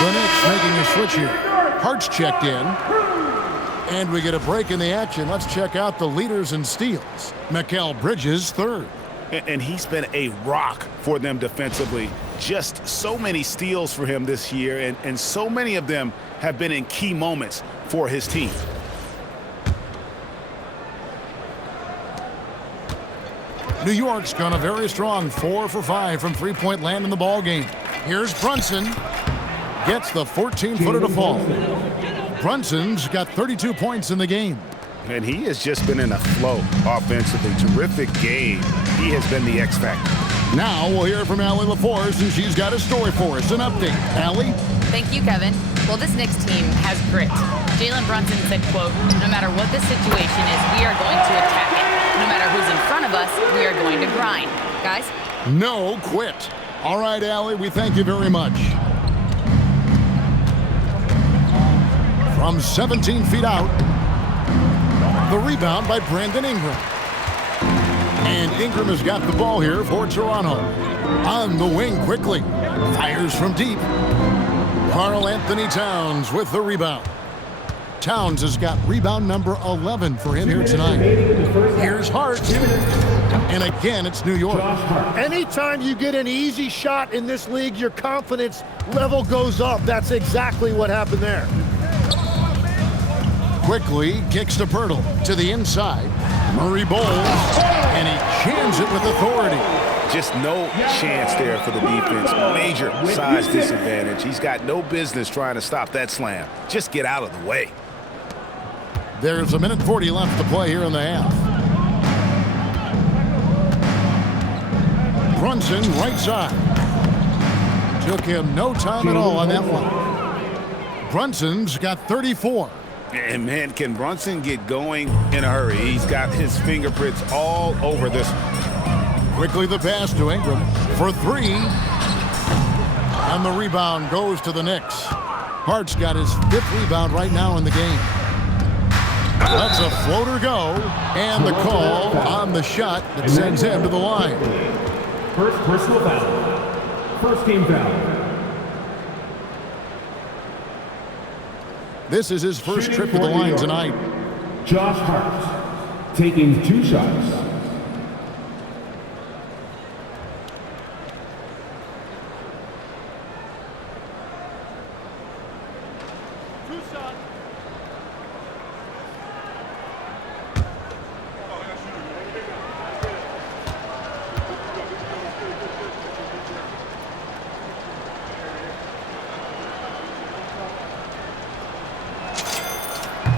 The Knicks making a switch here. Hart's checked in. And we get a break in the action. Let's check out the leaders in steals. Mikal Bridges, 3rd. And he's been a rock for them defensively. Just so many steals for him this year, and so many of them have been in key moments for his team. New York's gone a very strong 4 for 5 from three-point land in the ball game. Here's Brunson. Gets the 14-footer to fall. Brunson's got 32 points in the game. And he has just been in a flow offensively. Terrific game. He has been the X factor. Now we'll hear from Allie LaForce, and she's got a story for us. An update. Allie? Thank you, Kevin. Well, this Knicks team has grit. Jalen Brunson said, quote, "No matter what the situation is, we are going to attack it. No matter who's in front of us, we are going to grind." Guys? No quit. All right, Allie, we thank you very much. From 17 feet out, the rebound by Brandon Ingram. And Ingram has got the ball here for Toronto. On the wing quickly. Fires from deep. Karl Anthony Towns with the rebound. Towns has got rebound number 11 for him here tonight. Here's Hart. And again, it's New York. Anytime you get an easy shot in this league, your confidence level goes up. That's exactly what happened there. Quickly kicks to Pirtle to the inside. Murray bowls, and he jams it with authority. Just no chance there for the defense. Major size disadvantage. He's got no business trying to stop that slam. Just get out of the way. There's a minute 40 left to play here in the half. Brunson, right side. Took him no time at all on that one. Brunson's got 34. And man, can Brunson get going in a hurry? He's got his fingerprints all over this. Quickly the pass to Ingram for three. And the rebound goes to the Knicks. Hart's got his 5th rebound right now in the game. Lets a floater go. And the call on the shot that sends him to the line. First personal foul. First team foul. This is his first trip to the line tonight. Josh Hart taking 2 shots.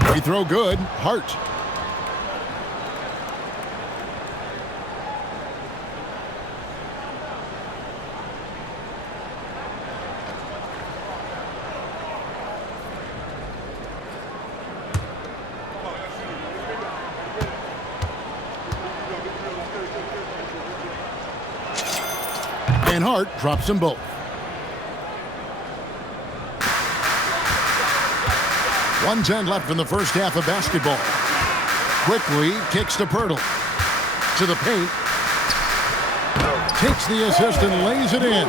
Free throw good. Hart. And Hart drops them both. 1:10 left in the first half of basketball. Quickly kicks to Pirtle. To the paint. Takes the assist and lays it in.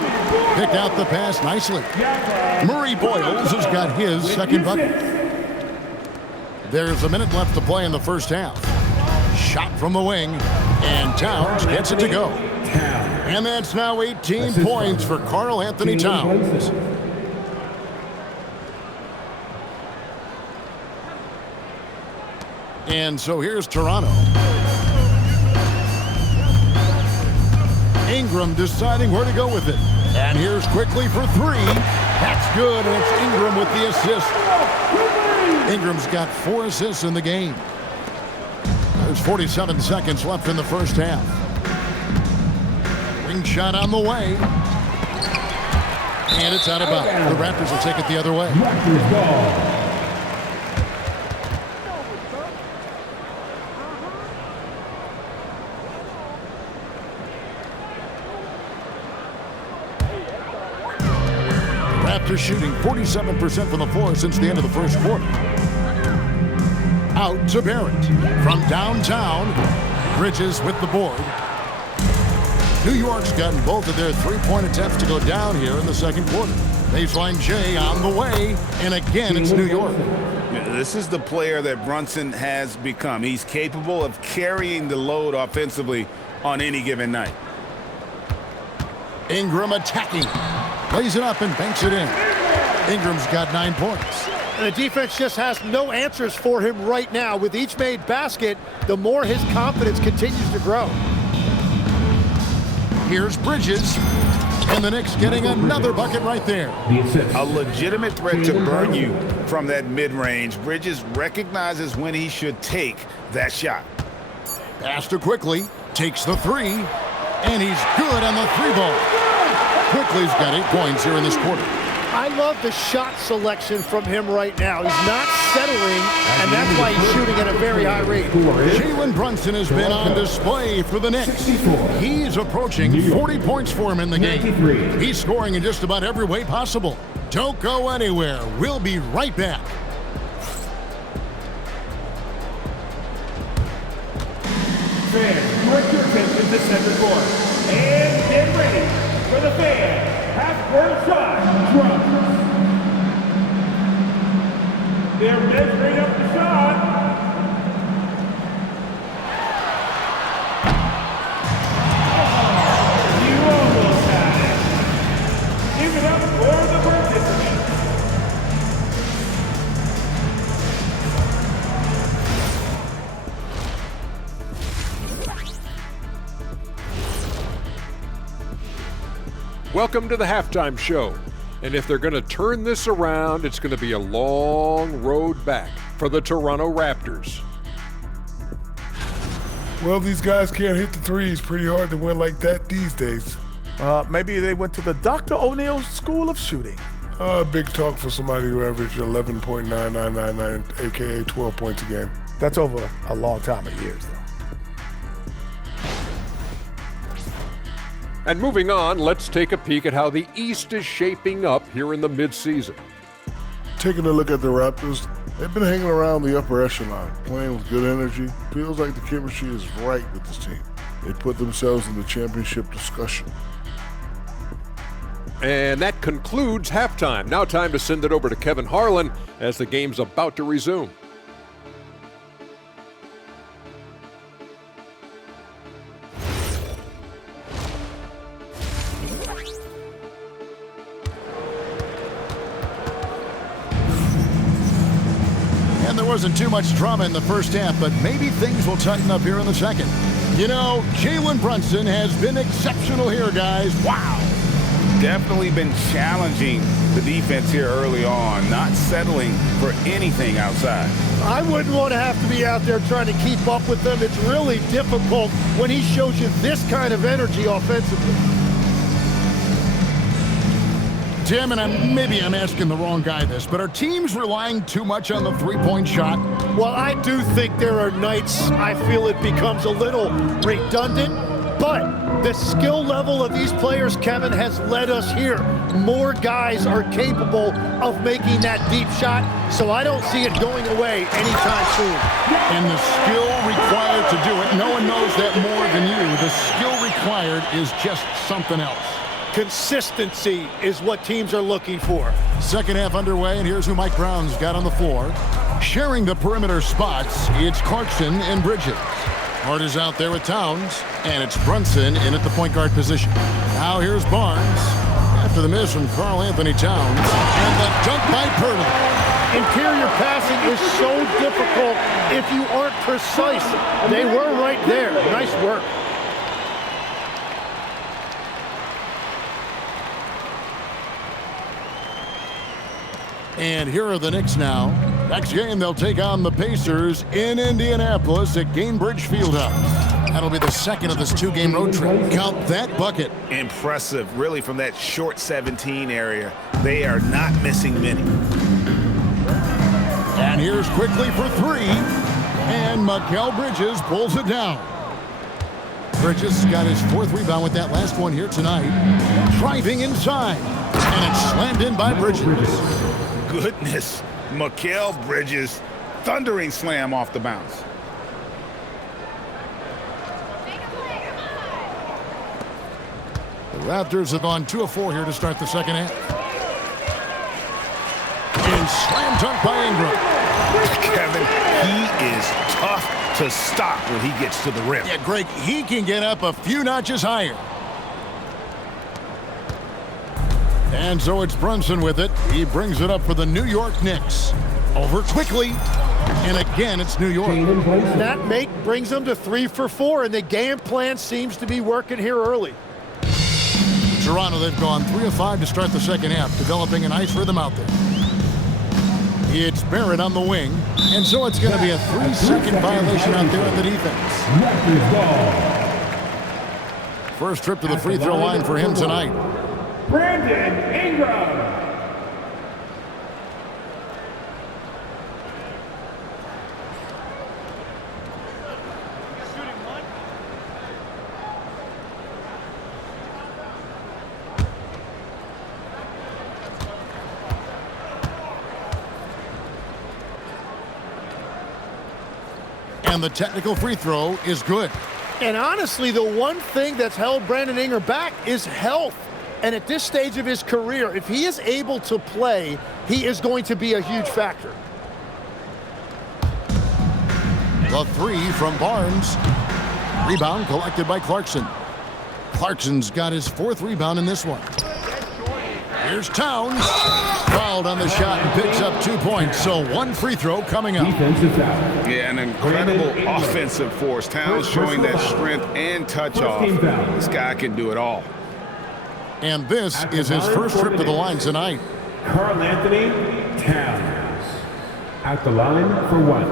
Picked out the pass nicely. Murray Boyles has got his 2nd bucket. There's a minute left to play in the first half. Shot from the wing. And Towns gets it to go. And that's now 18 points for Karl Anthony Towns. And so here's Toronto. Ingram deciding where to go with it. And here's quickly for 3. That's good, and it's Ingram with the assist. Ingram's got 4 assists in the game. There's 47 seconds left in the first half. Ring shot on the way. And it's out of bounds. The Raptors will take it the other way. Raptors ball. Raptors shooting 47% from the floor since the end of the first quarter. Out to Barrett. From downtown, Bridges with the board. New York's gotten both of their 3-point attempts to go down here in the second quarter. Baseline J on the way, and again it's New York. This is the player that Brunson has become. He's capable of carrying the load offensively on any given night. Ingram attacking. Lays it up and banks it in. Ingram's got 9 points. And the defense just has no answers for him right now. With each made basket, the more his confidence continues to grow. Here's Bridges. And the Knicks getting another bucket right there. A legitimate threat to burn you from that mid-range. Bridges recognizes when he should take that shot. Pastor quickly takes the 3. And he's good on the 3 ball. Quickly's got 8 points here in this quarter. I love the shot selection from him right now. He's not settling, and that's why he's shooting at a very high rate. Jalen Brunson has been on display for the Knicks. He's approaching 40 points for him in the game. He's scoring in just about every way possible. Don't go anywhere. We'll be right back. Fans, direct your attention to center court. And get ready for the fan half-court shot drop. They're measuring up the shot. You almost had it. Give it up for the participants. Welcome to the halftime show. And if they're going to turn this around, it's going to be a long road back for the Toronto Raptors. Well, these guys can't hit the threes. Pretty hard to win like that these days. Maybe they went to the Dr. O'Neill's School of Shooting. Big talk for somebody who averaged 11.9999, aka 12 points a game. That's over a long time of years, though. And moving on, let's take a peek at how the East is shaping up here in the midseason. Taking a look at the Raptors, they've been hanging around the upper echelon, playing with good energy. Feels like the chemistry is right with this team. They put themselves in the championship discussion. And that concludes halftime. Now time to send it over to Kevin Harlan as the game's about to resume. And there wasn't too much drama in the first half, but maybe things will tighten up here in the second. You know, Jalen Brunson has been exceptional here, guys. Wow. Definitely been challenging the defense here early on, not settling for anything outside. I wouldn't want to have to be out there trying to keep up with them. It's really difficult when he shows you this kind of energy offensively. Tim, and maybe I'm asking the wrong guy this, but are teams relying too much on the three-point shot? Well, I do think there are nights I feel it becomes a little redundant, but the skill level of these players, Kevin, has led us here. More guys are capable of making that deep shot, so I don't see it going away anytime soon. And the skill required to do it, no one knows that more than you. The skill required is just something else. Consistency is what teams are looking for. Second half underway, and here's who Mike Brown's got on the floor. Sharing the perimeter spots, it's Clarkson and Bridges. Hart is out there with Towns, and it's Brunson in at the point guard position. Now here's Barnes after the miss from Karl Anthony Towns, and the dunk by Purtle. Interior passing is so difficult if you aren't precise. They were right there. Nice work. And here are the Knicks now. Next game, they'll take on the Pacers in Indianapolis at Gainbridge Fieldhouse. That'll be the second of this two-game road trip. Count that bucket. Impressive, really, from that short 17 area. They are not missing many. And here's quickly for three. And Mikal Bridges pulls it down. Bridges got his fourth rebound with that last one here tonight. Driving inside. And it's slammed in by Bridges. Goodness, Mikal Bridges, thundering slam off the bounce. The Raptors have gone 2 of 4 here to start the second half. And slam dunk by Ingram. Kevin, he is tough to stop when he gets to the rim. Yeah, Greg, he can get up a few notches higher. And so it's Brunson with it. He brings it up for the New York Knicks. Over quickly. And again, it's New York. That make brings them to 3 for 4, and the game plan seems to be working here early. Toronto, they've gone 3 of 5 to start the second half, developing a nice rhythm out there. It's Barrett on the wing. And so it's going to be a 3-second violation out there on the defense. First trip to the free throw line for him tonight. Brandon Ingram. And the technical free throw is good. And honestly, the one thing that's held Brandon Ingram back is health. And at this stage of his career, if he is able to play, he is going to be a huge factor. The three from Barnes. Rebound collected by Clarkson. Clarkson's got his 4th rebound in this one. Here's Towns. Fouled on the shot and picks up 2 points. So 1 free throw coming up. Defensive foul. Yeah, an incredible offensive force. Towns showing that strength and touch off. This guy can do it all. And this is his first trip to the line tonight. Karl Anthony Towns at the line for 1.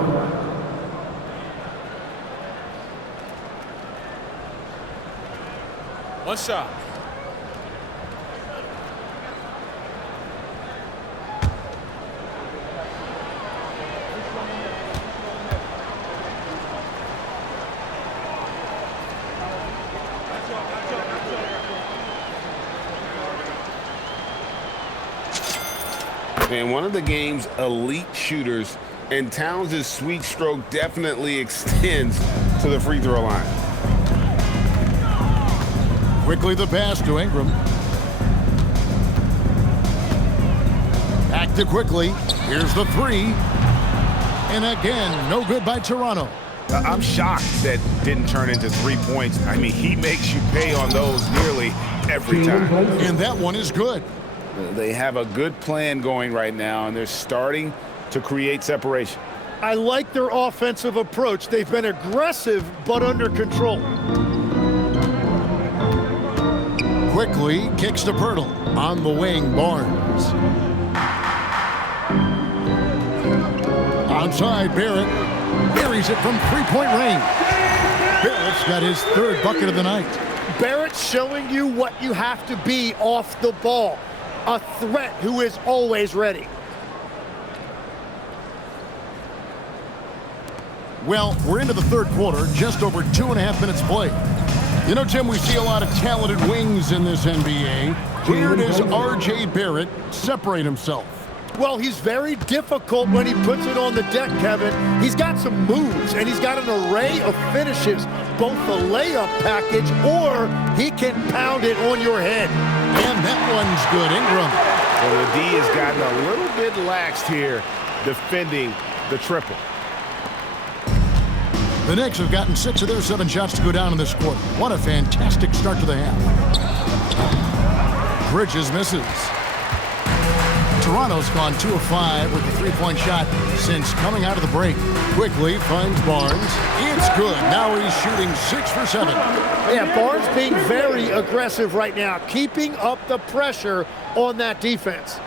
One shot. And one of the game's elite shooters, and Towns' sweet stroke definitely extends to the free throw line. Quickly the pass to Ingram. Back to Quickly. Here's the 3. And again, no good by Toronto. I'm shocked that didn't turn into 3 points. I mean, he makes you pay on those nearly every time. And that one is good. They have a good plan going right now, and they're starting to create separation. I like their offensive approach. They've been aggressive, but under control. Quickly kicks to Pirtle. On the wing, Barnes. Outside, Barrett. Buries it from 3-point range. Barrett's got his 3rd bucket of the night. Barrett showing you what you have to be off the ball. A threat who is always ready. Well, we're into the 3rd quarter, just over 2.5 minutes played. You know, Tim, we see a lot of talented wings in this NBA. Where does R.J. Barrett separate himself? Well, he's very difficult when he puts it on the deck, Kevin. He's got some moves, and he's got an array of finishes, both the layup package, or he can pound it on your head. And that one's good, Ingram. Well, the D has gotten a little bit laxed here defending the triple. The Knicks have gotten 6 of their 7 shots to go down in this quarter. What a fantastic start to the half. Bridges misses. Toronto's gone 2 of 5 with the 3-point shot since coming out of the break. Quickly finds Barnes. It's good. Now he's shooting 6 for 7. Yeah, Barnes being very aggressive right now, keeping up the pressure on that defense.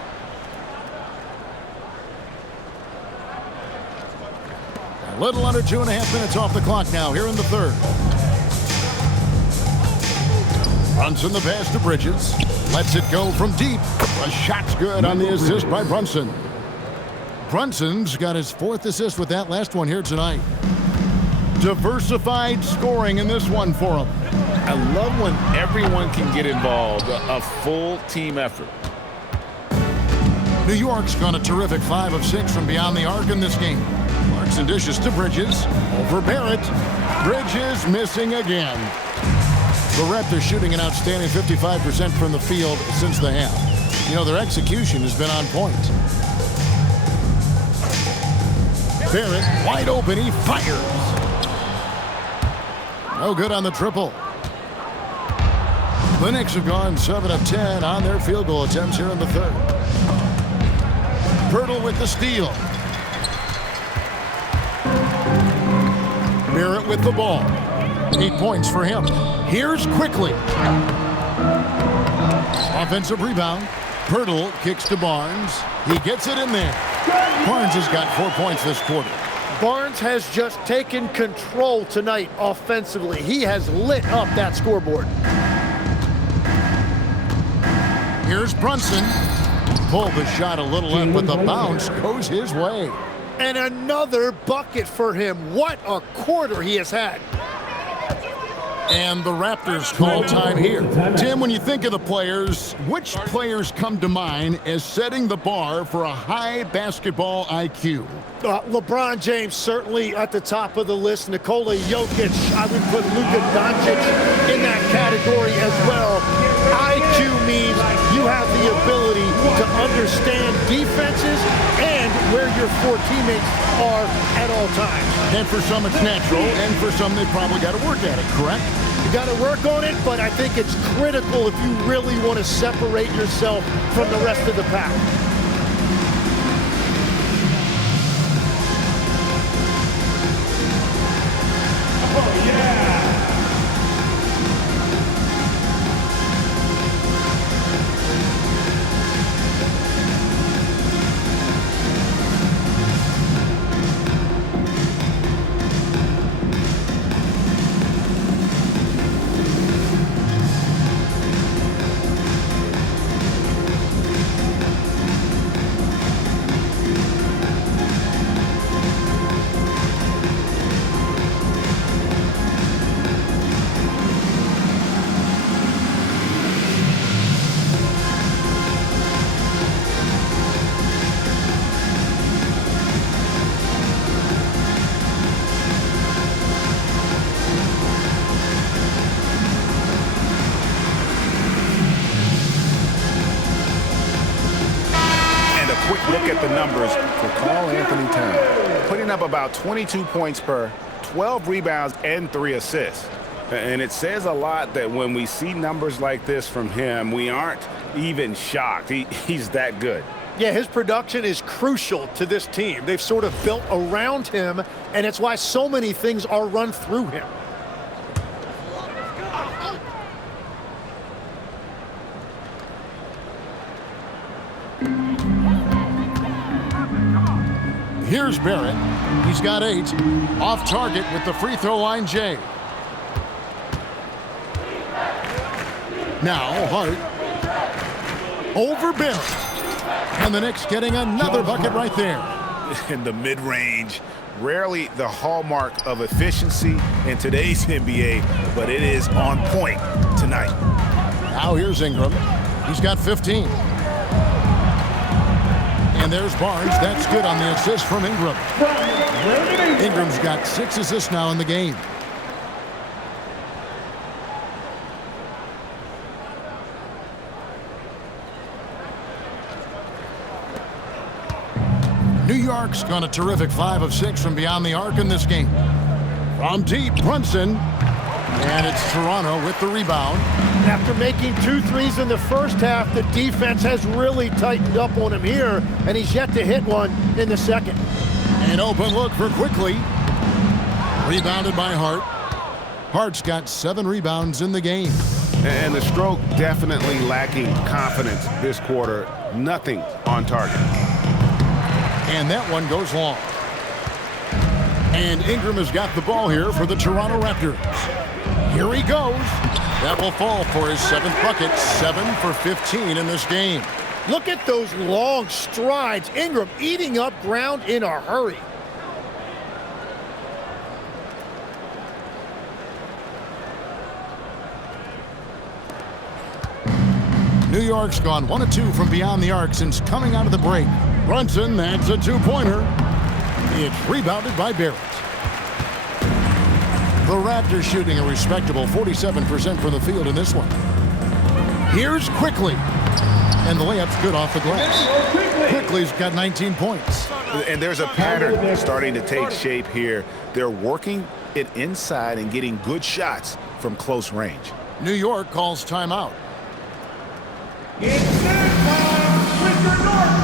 A little under 2.5 minutes off the clock now here in the 3rd. Brunson the pass to Bridges. Lets it go from deep. The shot's good on the assist by Brunson. Brunson's got his 4th assist with that last one here tonight. Diversified scoring in this one for him. I love when everyone can get involved, a full team effort. New York's gone a terrific 5 of 6 from beyond the arc in this game. Clarkson dishes to Bridges. Over Barrett. Bridges missing again. The Raptors shooting an outstanding 55% from the field since the half. You know, their execution has been on point. Barrett wide open. He fires. No good on the triple. The Knicks have gone 7 of 10 on their field goal attempts here in the 3rd. Pirtle with the steal. Barrett with the ball. 8 points for him. Here's Quickly. Offensive rebound. Pirtle kicks to Barnes. He gets it in there. Barnes has got 4 points this quarter. Barnes has just taken control tonight offensively. He has lit up that scoreboard. Here's Brunson. Pulled the shot a little left, but the bounce goes his way. And another bucket for him. What a quarter he has had. And the Raptors call time here. Tim, when you think of the players, which players come to mind as setting the bar for a high basketball IQ? LeBron James certainly at the top of the list. Nikola Jokic, I would put Luka Doncic in that category as well. IQ means you have the ability to understand defenses and where your four teammates are at all times. And for some it's natural, and for some they probably got to work at it, correct? You got to work on it, but I think it's critical if you really want to separate yourself from the rest of the pack. Oh, yeah. Numbers for Karl Anthony Towns, putting up about 22 points per, 12 rebounds, and 3 assists. And it says a lot that when we see numbers like this from him, we aren't even shocked. He's that good. Yeah, his production is crucial to this team. They've sort of built around him, and it's why so many things are run through him. Here's Barrett. He's got 8. Off target with the free throw line, Jay. Now Hart. Over Barrett. And the Knicks getting another bucket right there. In the mid-range, rarely the hallmark of efficiency in today's NBA, but it is on point tonight. Now here's Ingram. He's got 15. And there's Barnes. That's good on the assist from Ingram. Ingram's got 6 assists now in the game. New York's gone a terrific 5 of 6 from beyond the arc in this game. From deep, Brunson. And it's Toronto with the rebound. After making 2 threes in the first half, the defense has really tightened up on him here, and he's yet to hit one in the second. An open look for Quickly. Rebounded by Hart. Hart's got 7 rebounds in the game. And the stroke definitely lacking confidence this quarter. Nothing on target. And that one goes long. And Ingram has got the ball here for the Toronto Raptors. Here he goes. That will fall for his 7th bucket. 7 for 15 in this game. Look at those long strides. Ingram eating up ground in a hurry. New York's gone 1 of 2 from beyond the arc since coming out of the break. Brunson, that's a 2-pointer. It's rebounded by Barrett. The Raptors shooting a respectable 47% from the field in this one. Here's Quickly. And the layup's good off the glass. Quickly's got 19 points. And there's a pattern starting to take shape here. They're working it inside and getting good shots from close range. New York calls timeout. It's Mr. North.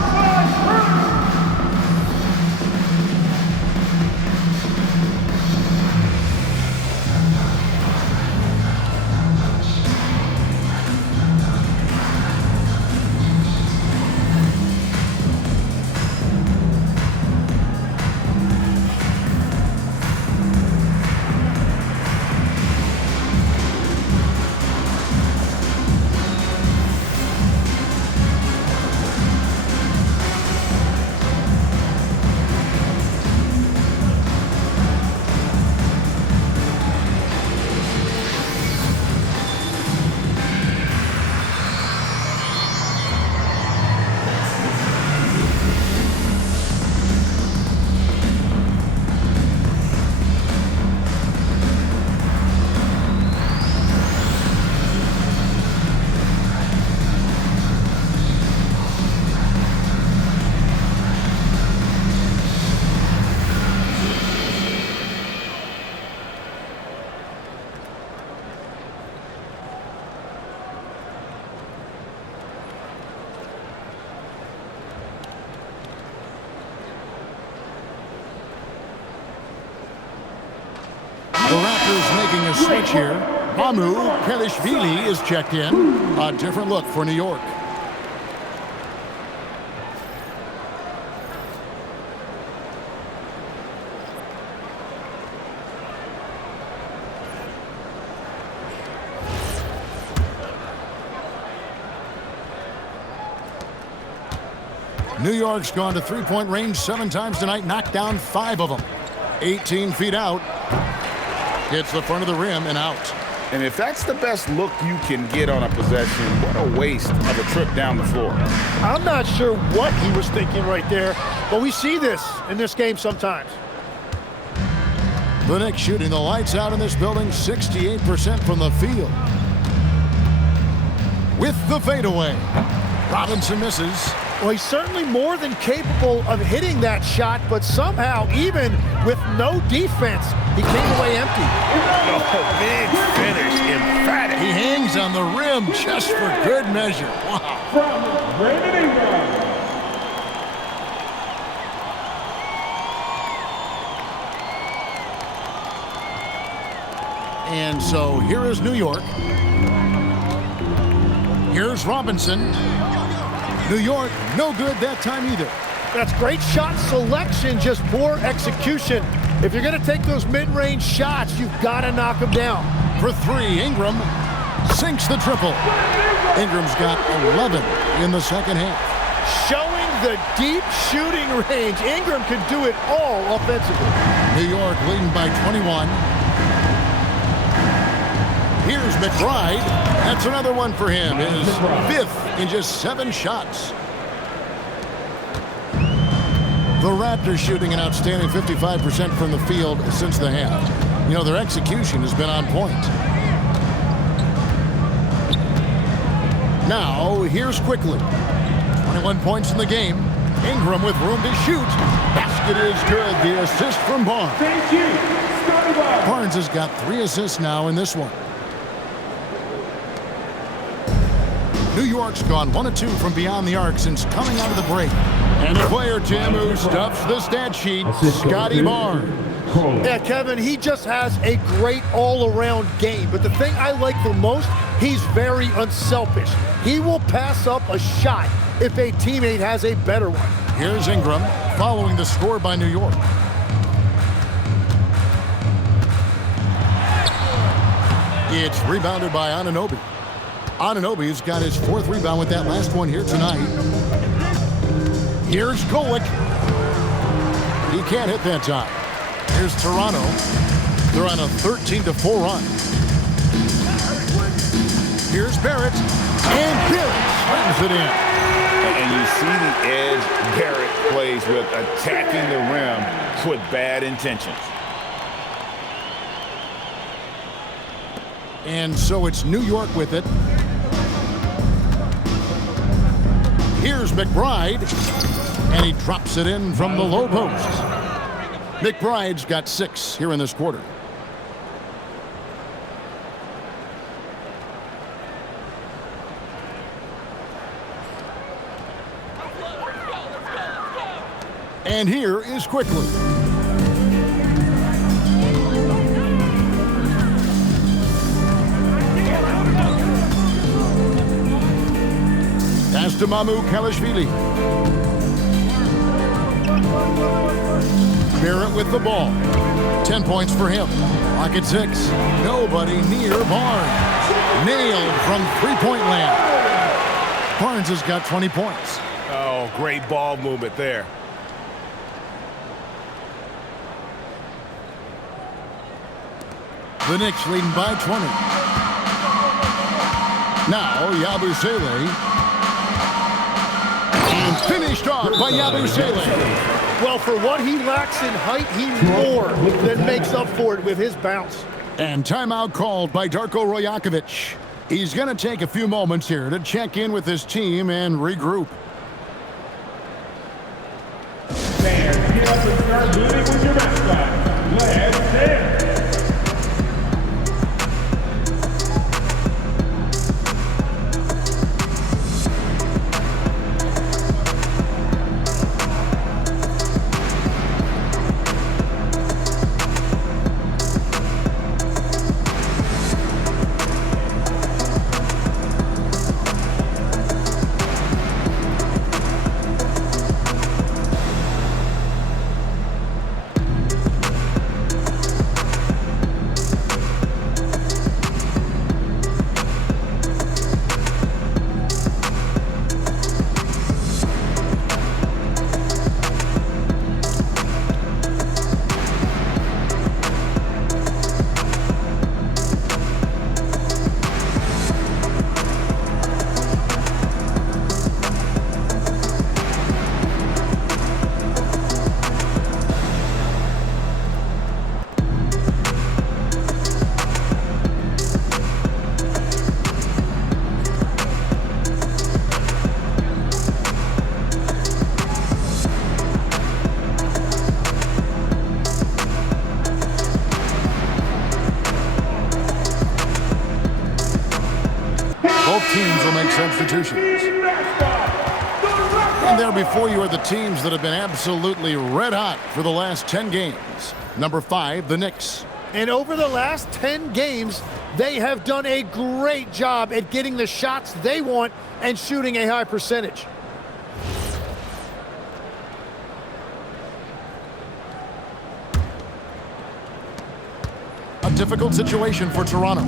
making a switch here. Mamu Kelishvili is checked in. A different look for New York. New York's gone to three-point range 7 times tonight, knocked down 5 of them. 18 feet out. Hits the front of the rim and out. And if that's the best look you can get on a possession, what a waste of a trip down the floor. I'm not sure what he was thinking right there, but we see this in this game sometimes. The Knicks shooting the lights out in this building, 68% from the field. With the fadeaway. Robinson misses. Well, he's certainly more than capable of hitting that shot, but somehow, even with no defense, he came away empty. Oh, big finish, emphatic. He hangs on the rim just for good measure. Wow. From Brandon Ingram. And so here is New York. Here's Robinson. New York, no good that time either. That's great shot selection, just poor execution. If you're going to take those mid-range shots, you've got to knock them down. For 3, Ingram sinks the triple. Ingram's got 11 in the second half. Showing the deep shooting range. Ingram can do it all offensively. New York leading by 21. Here's McBride. That's another one for him. His 5th in just 7 shots. The Raptors shooting an outstanding 55% from the field since the half. You know, their execution has been on point. Now, here's quickly. 21 points in the game. Ingram with room to shoot. Basket is good. The assist from Barnes. Thank you, Scotiabank. Barnes has got 3 assists now in this one. New York's gone 1 of 2 from beyond the arc since coming out of the break. And a player, Tim, who stuffs the stat sheet, Scotty Barnes. Yeah, Kevin, he just has a great all-around game. But the thing I like the most, he's very unselfish. He will pass up a shot if a teammate has a better one. Here's Ingram following the score by New York. It's rebounded by Anunoby. Anunoby's got his 4th rebound with that last one here tonight. Here's Golick. He can't hit that time. Here's Toronto. They're on a 13-4 run. Here's Barrett. And Barrett slams it in. And you see the edge Barrett plays with, attacking the rim with bad intentions. And so it's New York with it. Here's McBride, and he drops it in from the low post. McBride's got 6 here in this quarter. And here is quickly. Pass to Mamu Kelishvili. Barrett with the ball. 10 points for him. Lock at 6. Nobody near Barnes. Nailed from three-point land. Barnes has got 20 points. Oh, great ball movement there. The Knicks leading by 20. Now, Yabusele. And finished off by Yabusele. Well, for what he lacks in height, he more than makes up for it with his bounce. And timeout called by Darko Rajakovic. He's going to take a few moments here to check in with his team and regroup. Fans, get up and start rooting with your mascot. Let's dance. substitutions. And there before you are the teams that have been absolutely red hot for the last 10 games. Number 5, the Knicks. And over the last 10 games, they have done a great job at getting the shots they want and shooting a high percentage. A difficult situation for Toronto.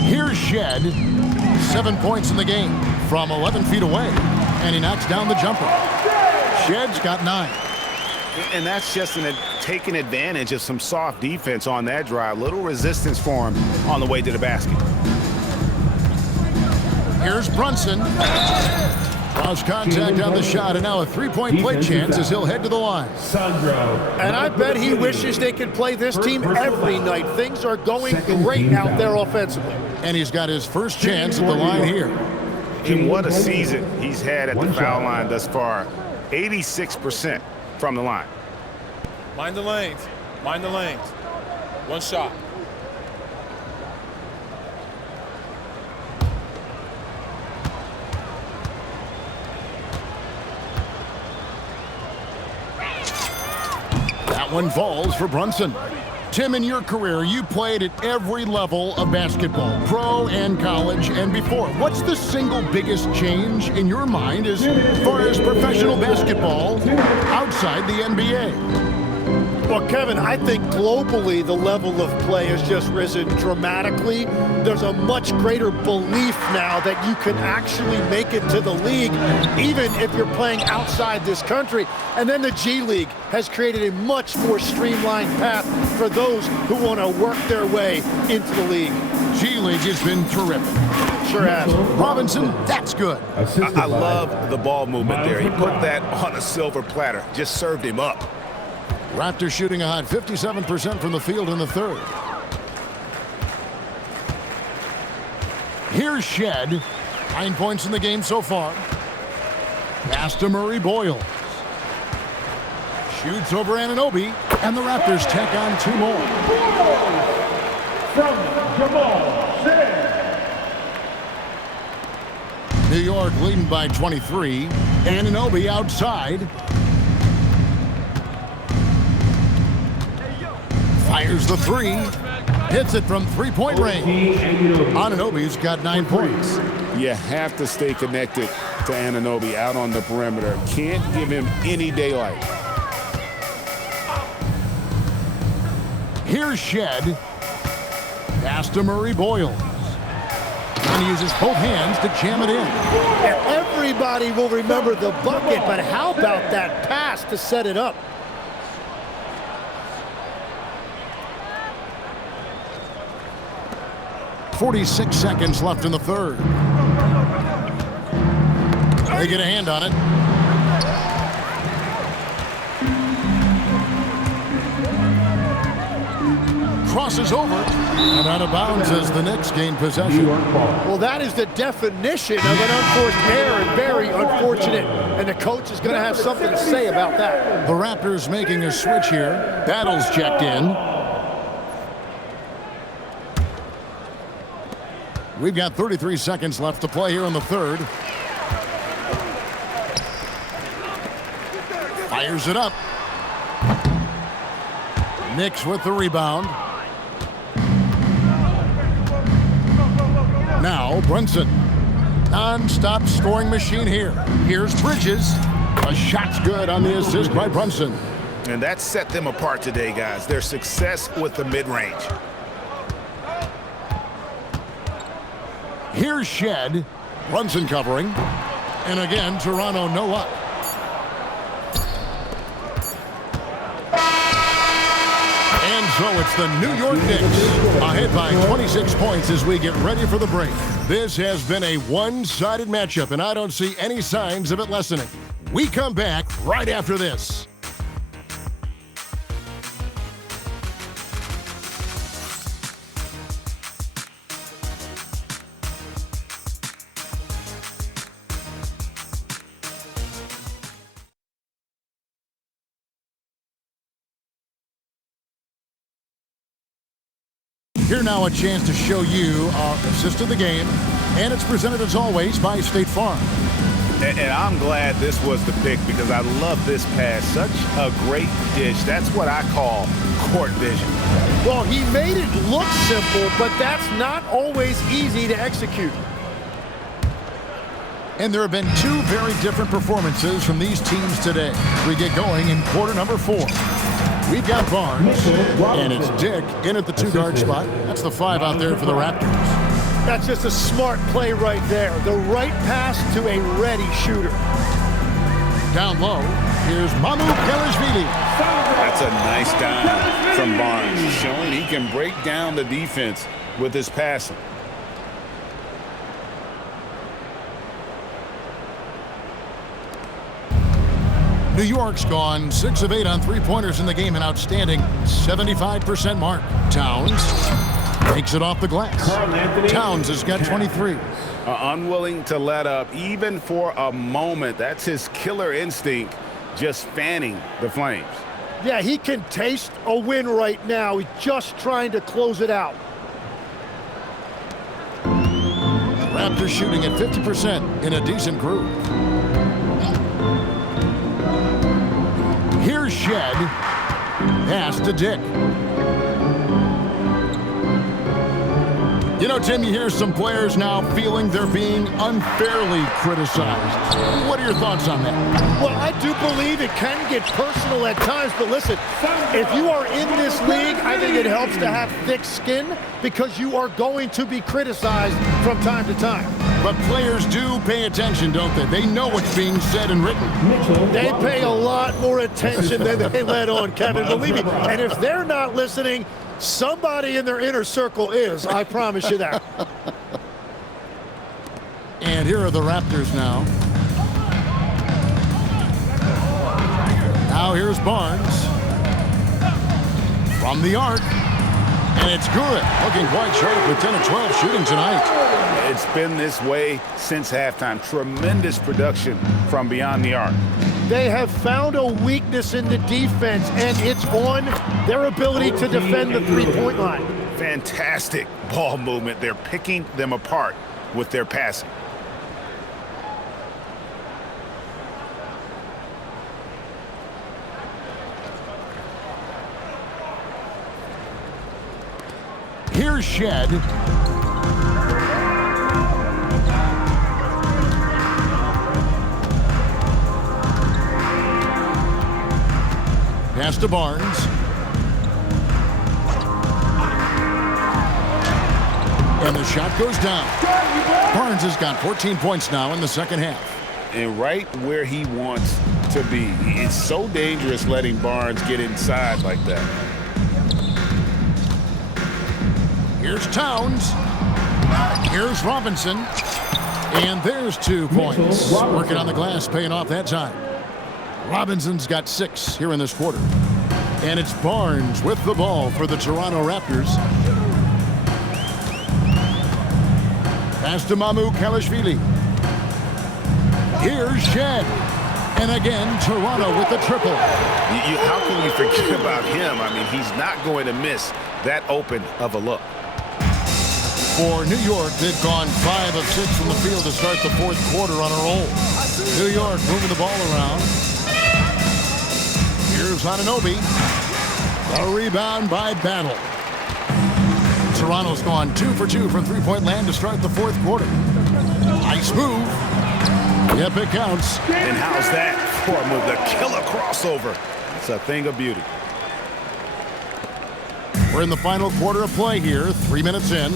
Here's Shed. 7 points in the game from 11 feet away. And he knocks down the jumper. Shed's got 9. And that's just taking advantage of some soft defense on that drive. Little resistance for him on the way to the basket. Here's Brunson. Draws contact on the shot, and now a three-point play chance as he'll head to the line. And I bet he wishes they could play this team every night. Things are going great out there offensively. And he's got his first chance at the line here. And what a season he's had at the foul line thus far. 86% from the line. Mind the lanes. Mind the lanes. One shot. That one falls for Brunson. Tim, in your career, you played at every level of basketball, pro and college and before. What's the single biggest change in your mind as far as professional basketball outside the NBA? Well, Kevin, I think globally the level of play has just risen dramatically. There's a much greater belief now that you can actually make it to the league, even if you're playing outside this country. And then the G League has created a much more streamlined path for those who want to work their way into the league. G League has been terrific. Sure has. Robinson, that's good. I love the ball movement there. He put that on a silver platter. Just served him up. Raptors shooting a hot 57% from the field in the third. Here's Shed. 9 points in the game so far. Pass to Murray Boyles. Shoots over Anunoby, and the Raptors tack on 2 more. From Jamal Shed. New York leading by 23. Anunoby outside. Fires the 3. Hits it from three-point range. Anunoby's got 9 points. You have to stay connected to Anunoby out on the perimeter. Can't give him any daylight. Here's Shed. Pass to Murray Boyles. And uses both hands to jam it in. And everybody will remember the bucket, but how about that pass to set it up? .46 seconds left in the third. They get a hand on it. Crosses over and out of bounds as the Knicks gain possession. Well, that is the definition of an unforced error and very unfortunate. And the coach is going to have something to say about that. The Raptors making a switch here. Battle's checked in. We've got 33 seconds left to play here in the third. Fires it up. Knicks with the rebound. Now Brunson. Non-stop scoring machine here. Here's Bridges. A shot's good on the assist by Brunson. And that set them apart today, guys. Their success with the mid-range. Here's Shed. Brunson covering. And again, Toronto no up. And so it's the New York Knicks ahead by 26 points as we get ready for the break. This has been a one-sided matchup, and I don't see any signs of it lessening. We come back right after this. Here now a chance to show you our assist of the game, and it's presented as always by State Farm. And I'm glad this was the pick because I love this pass. Such a great dish. That's what I call court vision. Well, he made it look simple, but that's not always easy to execute. And there have been two very different performances from these teams today. We get going in quarter number 4. We've got Barnes, and it's Dick in at the 2-guard spot. That's the 5 out there for the Raptors. That's just a smart play right there. The right pass to a ready shooter. Down low, here's Mamu Kelishvili. That's a nice dime from Barnes, showing he can break down the defense with his passing. New York's gone 6 of 8 on three-pointers in the game, an outstanding 75% mark. Towns takes it off the glass. Towns has got 23. Unwilling to let up even for a moment. That's his killer instinct, just fanning the flames. Yeah, he can taste a win right now. He's just trying to close it out. Raptors shooting at 50% in a decent groove. Here's Shed. Pass to Dick. You know, Tim, you hear some players now feeling they're being unfairly criticized. What are your thoughts on that? Well, I do believe it can get personal at times, but listen, if you are in this league, I think it helps to have thick skin because you are going to be criticized from time to time. But players do pay attention, don't they? They know what's being said and written. They pay a lot more attention than they let on, Kevin, believe me. And if they're not listening, somebody in their inner circle is, I promise you that. And here are the Raptors now. Now here's Barnes. From the arc. And it's good. Looking quite sharp with 10 of 12 shooting tonight. It's been this way since halftime. Tremendous production from beyond the arc. They have found a weakness in the defense, and it's on their ability to defend the three-point line. Fantastic ball movement. They're picking them apart with their passing. Here's Shed. Pass to Barnes. And the shot goes down. Barnes has got 14 points now in the second half. And right where he wants to be. It's so dangerous letting Barnes get inside like that. Here's Towns. Here's Robinson. And there's 2 points. Working on the glass, paying off that time. Robinson's got 6 here in this quarter. And it's Barnes with the ball for the Toronto Raptors. Pass to Mamu Kelishvili. Here's Shed. And again, Toronto with the triple. How can you forget about him? I mean, he's not going to miss that open of a look. For New York, they've gone 5 of 6 from the field to start the fourth quarter on a roll. New York moving the ball around. Here's Anunoby. A rebound by Battle. Toronto's gone 2 for 2 from three-point land to start the fourth quarter. Nice move. Yep, it counts. And how's that for a move? The killer crossover. It's a thing of beauty. We're in the final quarter of play here, 3 minutes in.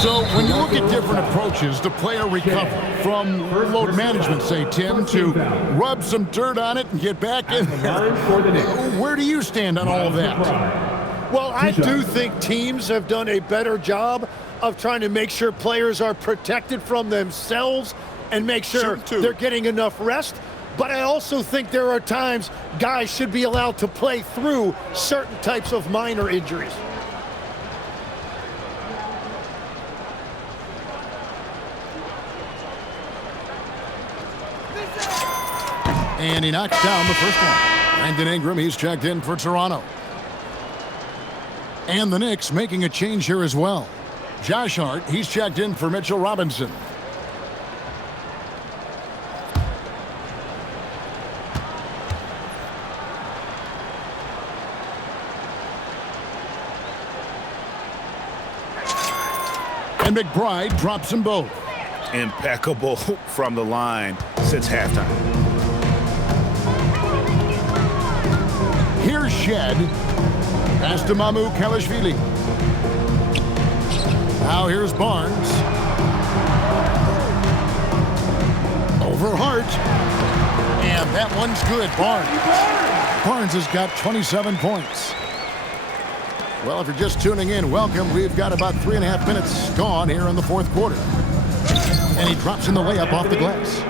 So when you look at different approaches to player recovery, from load management, say, Tim, to rub some dirt on it and get back in there, where do you stand on all of that? Well, I do think teams have done a better job of trying to make sure players are protected from themselves and make sure they're getting enough rest. But I also think there are times guys should be allowed to play through certain types of minor injuries. And he knocks down the first one. Brandon Ingram, he's checked in for Toronto. And the Knicks making a change here as well. Josh Hart, he's checked in for Mitchell Robinson. And McBride drops them both. Impeccable from the line since halftime. Here's Shed. Pass to Mamu Kalashvili. Now here's Barnes. Over Hart. And that one's good. Barnes has got 27 points. Well, if you're just tuning in, welcome. We've got about 3.5 minutes gone here in the fourth quarter. And he drops in the layup off the glass.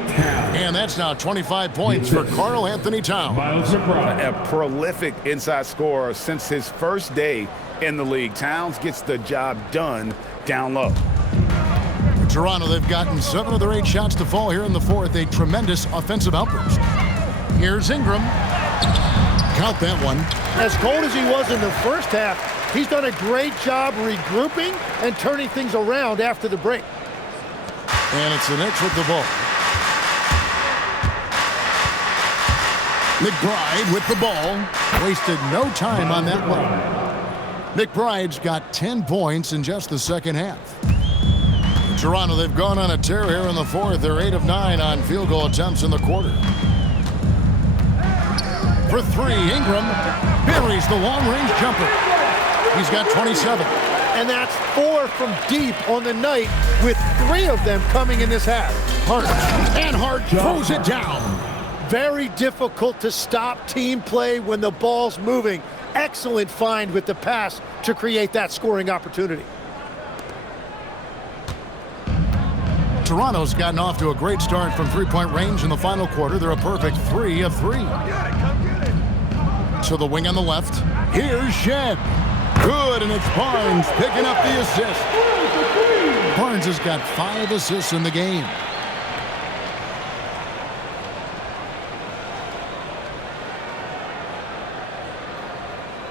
And that's now 25 points for Karl Anthony Towns. A prolific inside scorer since his first day in the league. Towns gets the job done down low. For Toronto, they've gotten 7 of their 8 shots to fall here in the fourth. A tremendous offensive outburst. Here's Ingram. Count that one. As cold as he was in the first half, he's done a great job regrouping and turning things around after the break. And it's the Knicks with the ball. McBride with the ball. Wasted no time on that one. McBride's got 10 points in just the second half. In Toronto, they've gone on a tear here in the fourth. They're 8 of 9 on field goal attempts in the quarter. For 3, Ingram buries the long-range jumper. He's got 27. And that's 4 from deep on the night, with 3 of them coming in this half. Hart throws it down. Very difficult to stop team play when the ball's moving. Excellent find with the pass to create that scoring opportunity. Toronto's gotten off to a great start from three-point range in the final quarter. They're a perfect 3 of 3. To the wing on the left. Here's Shed. Good, and it's Barnes picking up the assist. Barnes has got 5 assists in the game.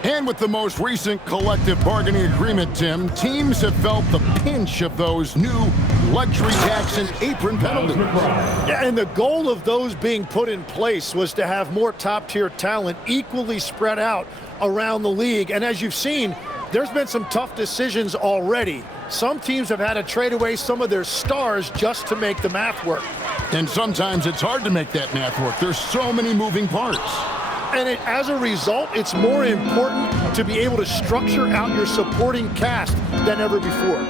And with the most recent collective bargaining agreement, Tim, teams have felt the pinch of those new luxury tax and apron penalties. Yeah, and the goal of those being put in place was to have more top-tier talent equally spread out around the league. And as you've seen, there's been some tough decisions already. Some teams have had to trade away some of their stars just to make the math work. And sometimes it's hard to make that math work. There's so many moving parts. And as a result, it's more important to be able to structure out your supporting cast than ever before.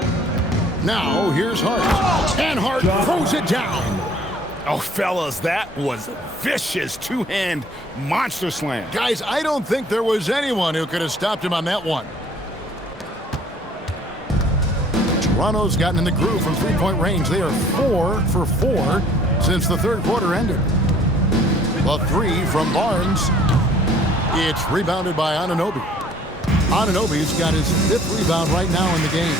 Now, here's Hart. And Hart throws it down. Oh, fellas, that was a vicious two-hand monster slam. Guys, I don't think there was anyone who could have stopped him on that one. Toronto's gotten in the groove from three-point range. They are 4 for 4 since the third quarter ended. A 3 from Barnes. It's rebounded by Anunoby. Anunoby's got his 5th rebound right now in the game.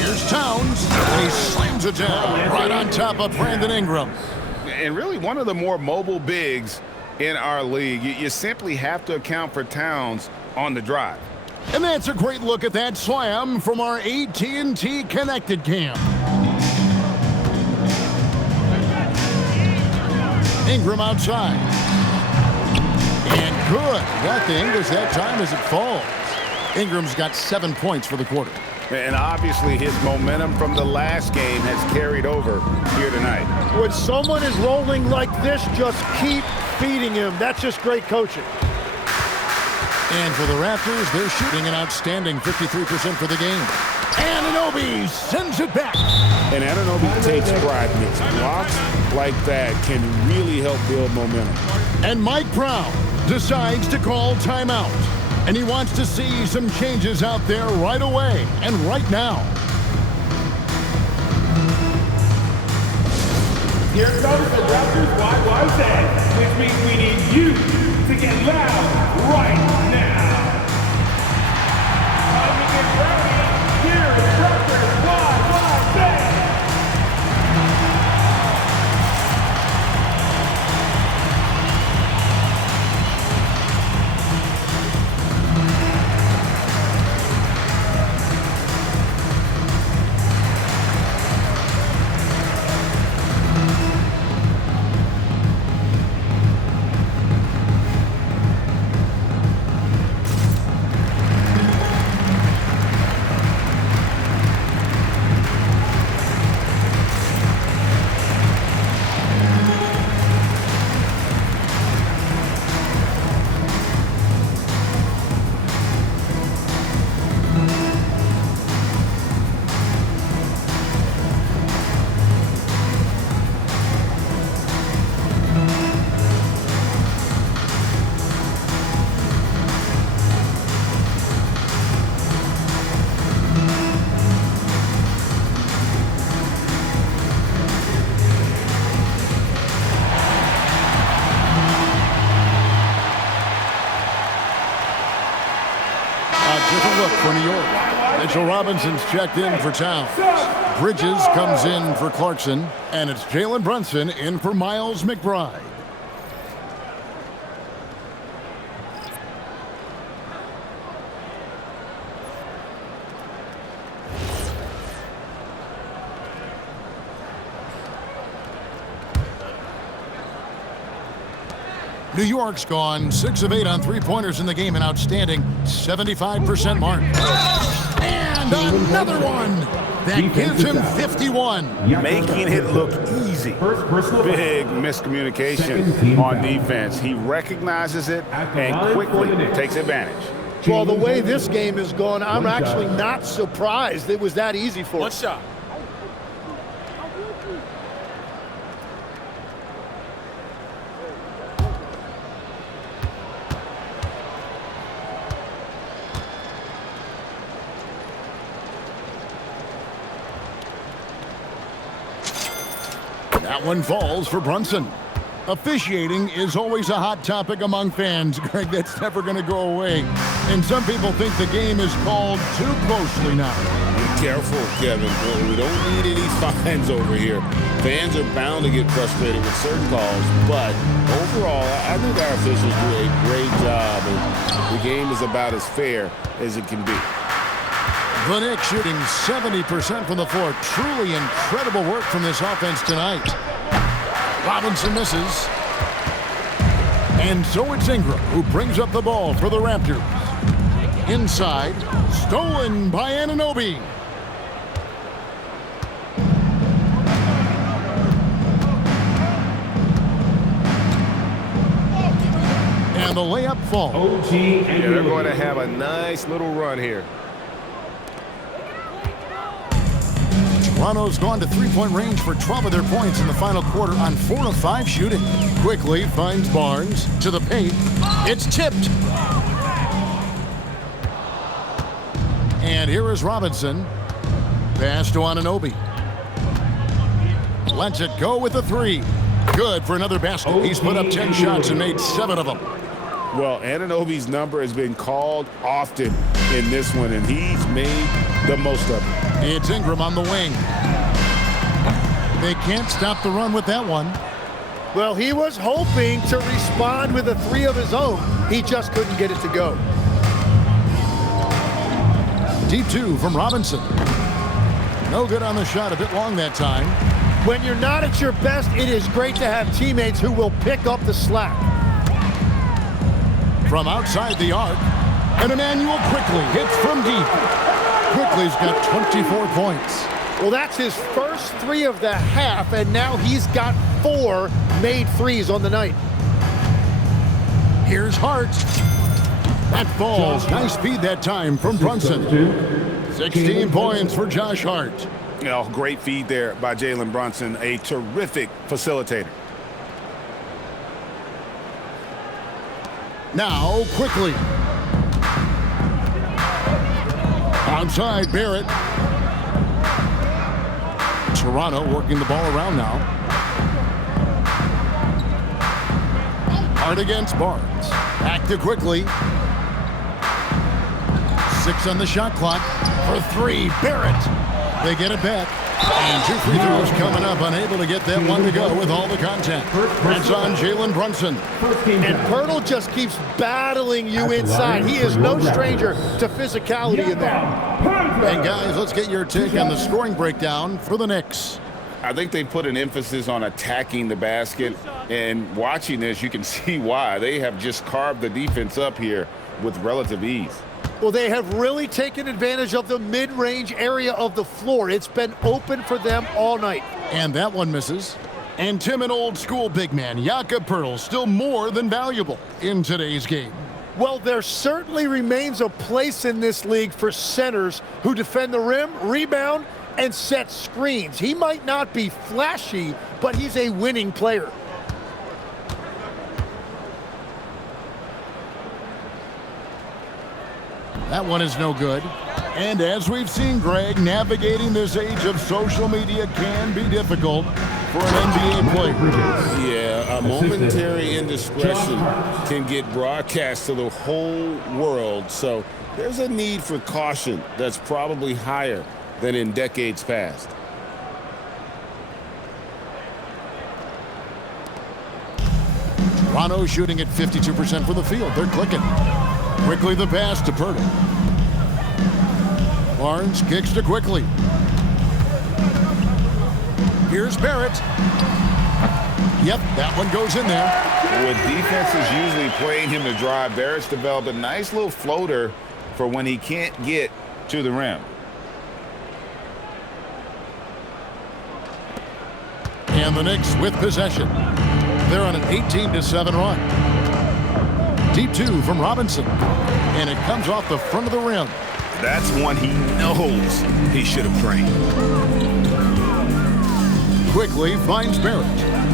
Here's Towns, and he slams it down right on top of Brandon Ingram. And really one of the more mobile bigs in our league. You simply have to account for Towns on the drive. And that's a great look at that slam from our AT&T Connected Cam. Ingram outside. And good. Got the English that time as it falls. Ingram's got 7 points for the quarter. And obviously his momentum from the last game has carried over here tonight. When someone is rolling like this, just keep feeding him. That's just great coaching. And for the Raptors, they're shooting an outstanding 53% for the game. Anunoby sends it back. And Anunoby takes pride in it. Blocks like that can really help build momentum. And Mike Brown decides to call timeout. And he wants to see some changes out there right away and right now. Here comes the Raptors YYZ, which means we need you to get loud right now. Time to get ready. Here is Raptors YYZ. with a look for New York. Mitchell Robinson's checked in for Towns. Bridges comes in for Clarkson, and it's Jalen Brunson in for Miles McBride. New York's gone 6 of 8 on three-pointers in the game, an outstanding 75% mark. And another one that gives him 51. Making it look easy. Big miscommunication on defense. He recognizes it and quickly takes advantage. Well, the way this game is going, I'm actually not surprised it was that easy for him. One shot. That one falls for Brunson. Officiating is always a hot topic among fans, Greg. That's never going to go away. And some people think the game is called too closely now. Be careful, Kevin. We don't need any fines over here. Fans are bound to get frustrated with certain calls, but overall, I think our officials do a great job, and the game is about as fair as it can be. The Knicks shooting 70% from the floor. Truly incredible work from this offense tonight. Robinson misses. And so it's Ingram who brings up the ball for the Raptors. Inside, stolen by Anunoby. And the layup falls. Yeah, they're going to have a nice little run here. Toronto's gone to three-point range for 12 of their points in the final quarter on 4 of 5 shooting. Quickly finds Barnes to the paint. It's tipped. And here is Robinson. Pass to Anunoby. Lets it go with a 3. Good for another basket. He's put up 10 shots and made 7 of them. Well, Anunoby's number has been called often in this one, and he's made the most of it. It's Ingram on the wing. They can't stop the run with that one. Well, he was hoping to respond with a 3 of his own. He just couldn't get it to go. Deep 2 from Robinson. No good on the shot, a bit long that time. When you're not at your best, it is great to have teammates who will pick up the slack. From outside the arc, and Emmanuel Quickly hits from deep. Quickly's got 24 points. Well, that's his first 3 of the half, and now he's got 4 made threes on the night. Here's Hart. That falls. Nice feed that time from Brunson. 16 points for Josh Hart. You know, great feed there by Jalen Brunson, a terrific facilitator. Now, Quickly. Outside, Barrett. Toronto working the ball around now. Hart against Barnes. Back to Quickly. 6 on the shot clock. For 3, Barrett. They get it back. And 2 free throws coming up, unable to get that one to go with all the contact. That's on Jalen Brunson. And Pirtle just keeps battling you inside. He is no stranger to physicality in there. And guys, let's get your take on the scoring breakdown for the Knicks. I think they put an emphasis on attacking the basket, and watching this, you can see why. They have just carved the defense up here with relative ease. Well, they have really taken advantage of the mid-range area of the floor. It's been open for them all night. And that one misses. And timid old-school big man Jakob Poeltl still more than valuable in today's game. Well, there certainly remains a place in this league for centers who defend the rim, rebound, and set screens. He might not be flashy, but he's a winning player. That one is no good. And as we've seen, Greg, navigating this age of social media can be difficult for an NBA player. Yeah, a momentary indiscretion can get broadcast to the whole world, so there's a need for caution that's probably higher than in decades past. Toronto shooting at 52% from the field. They're clicking. Quickly the pass to Purtle. Barnes kicks to Quickly. Here's Barrett. Yep, that one goes in there. With defenses usually playing him to drive, Barrett's developed a nice little floater for when he can't get to the rim. And the Knicks with possession. They're on an 18-7 run. Deep two from Robinson. And it comes off the front of the rim. That's one he knows he should have drained. Quickly finds Barrett.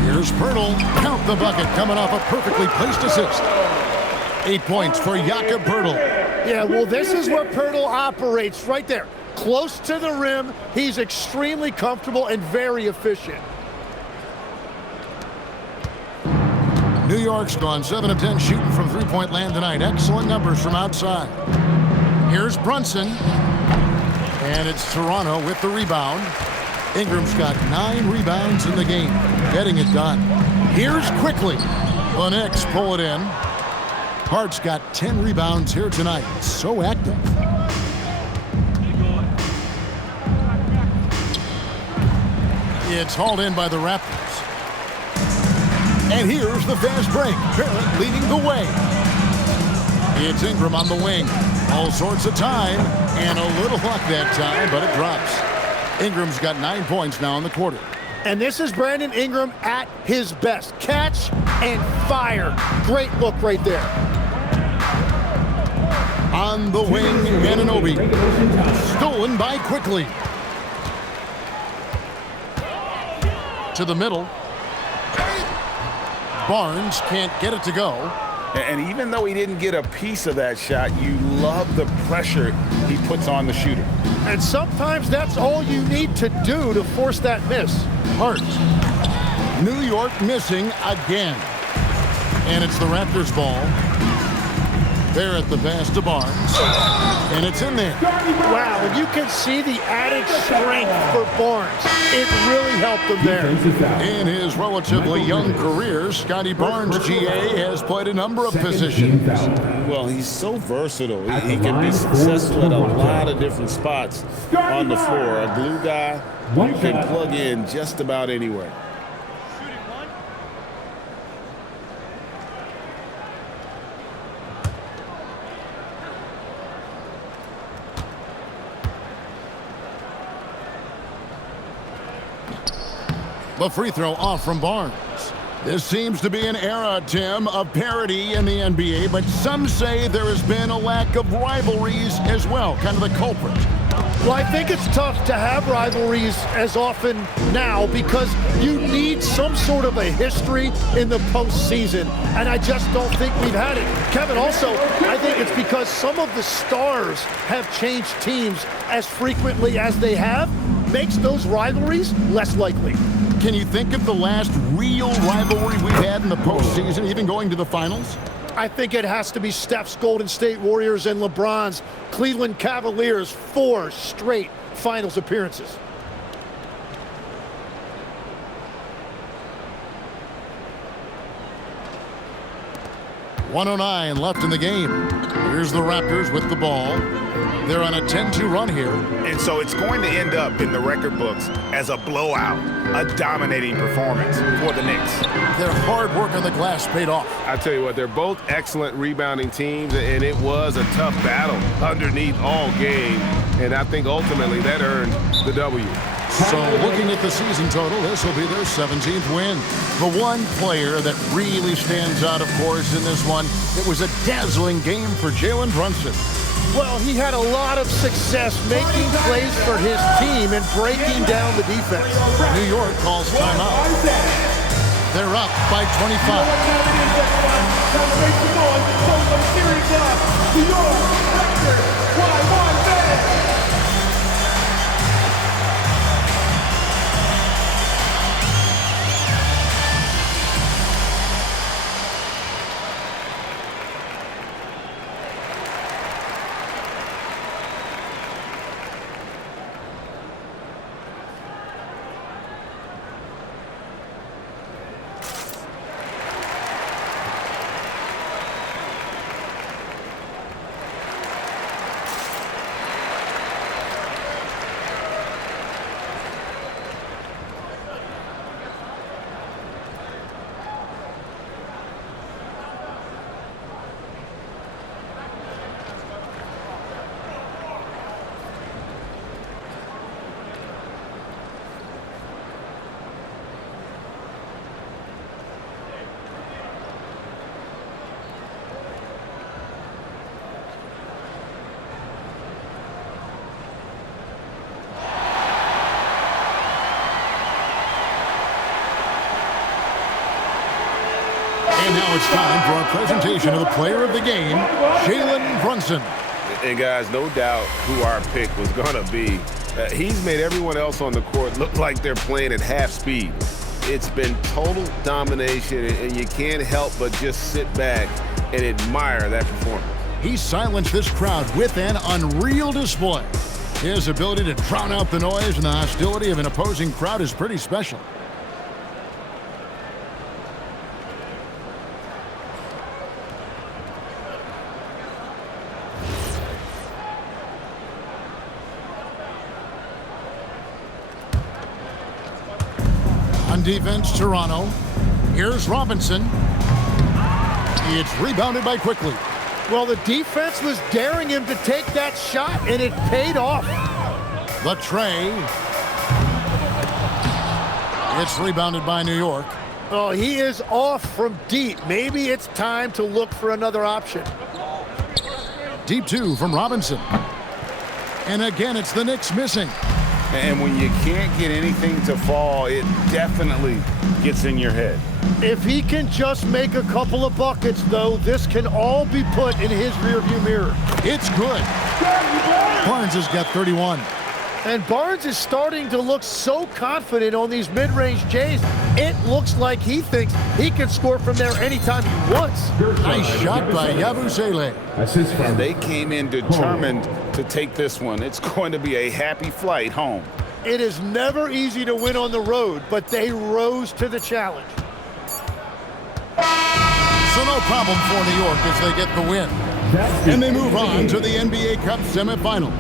Here's Purtle. Count the bucket coming off a perfectly placed assist. 8 points for Jakob Purtle. Yeah, well, this is where Purtle operates right there. Close to the rim. He's extremely comfortable and very efficient. New York's gone 7 of 10 shooting from three-point land tonight. Excellent numbers from outside. Here's Brunson. And it's Toronto with the rebound. Ingram's got 9 rebounds in the game, getting it done. Here's Quickly. The Knicks pull it in. Hart's got 10 rebounds here tonight. So active. It's hauled in by the Raptors. And here's the fast break. Barrett leading the way. It's Ingram on the wing. All sorts of time and a little luck that time, but it drops. Ingram's got 9 points now in the quarter. And this is Brandon Ingram at his best. Catch and fire. Great look right there. On the wing, Anunoby. Stolen by Quickly. To the middle. Barnes can't get it to go. And even though he didn't get a piece of that shot, you love the pressure he puts on the shooter. And sometimes that's all you need to do to force that miss. Hart. New York missing again. And it's the Raptors ball. Barrett the pass to Barnes. And it's in there. Wow, and you can see the added strength for Barnes. It really helped him there. In his relatively young career, Scotty Barnes, GA, has played a number of positions. Well, he's so versatile. He can be successful at a lot of different spots on the floor. A glue guy you can plug in just about anywhere. The free throw off from Barnes. This seems to be an era, Tim, of parity in the NBA, but some say there has been a lack of rivalries as well, kind of the culprit. Well, I think it's tough to have rivalries as often now because you need some sort of a history in the postseason, and I just don't think we've had it. Kevin, also, I think it's because some of the stars have changed teams as frequently as they have, makes those rivalries less likely. Can you think of the last real rivalry we've had in the postseason, even going to the finals? I think it has to be Steph's Golden State Warriors and LeBron's Cleveland Cavaliers' 4 straight finals appearances. .109 left in the game. Here's the Raptors with the ball. They're on a 10-2 run here. And so it's going to end up in the record books as a blowout, a dominating performance for the Knicks. Their hard work on the glass paid off. I tell you what, they're both excellent rebounding teams, and it was a tough battle underneath all game. And I think ultimately that earned the W. So looking at the season total, this will be their 17th win. The one player that really stands out, of course, in this one, it was a dazzling game for Jalen Brunson. Well, he had a lot of success making plays for his team and breaking down the defense. New York calls timeout. They're up by 25. And now it's time for our presentation of the player of the game, Jalen Brunson. And guys, no doubt who our pick was going to be. He's made everyone else on the court look like they're playing at half speed. It's been total domination, and you can't help but just sit back and admire that performance. He silenced this crowd with an unreal display. His ability to drown out the noise and the hostility of an opposing crowd is pretty special. On defense, Toronto. Here's Robinson. It's rebounded by Quickly. Well, the defense was daring him to take that shot, and it paid off. The tray. It's rebounded by New York. Oh, he is off from deep. Maybe it's time to look for another option. Deep two from Robinson. And again, it's the Knicks missing. And when you can't get anything to fall, it definitely gets in your head. If he can just make a couple of buckets, though, this can all be put in his rearview mirror. It's good. Barnes has got 31. And Barnes is starting to look so confident on these mid-range J's. It looks like he thinks he can score from there anytime he wants. Nice shot by Yabusele. And they came in determined to take this one. It's going to be a happy flight home. It is never easy to win on the road, but they rose to the challenge. So no problem for New York as they get the win. And they move on to the NBA Cup semifinals.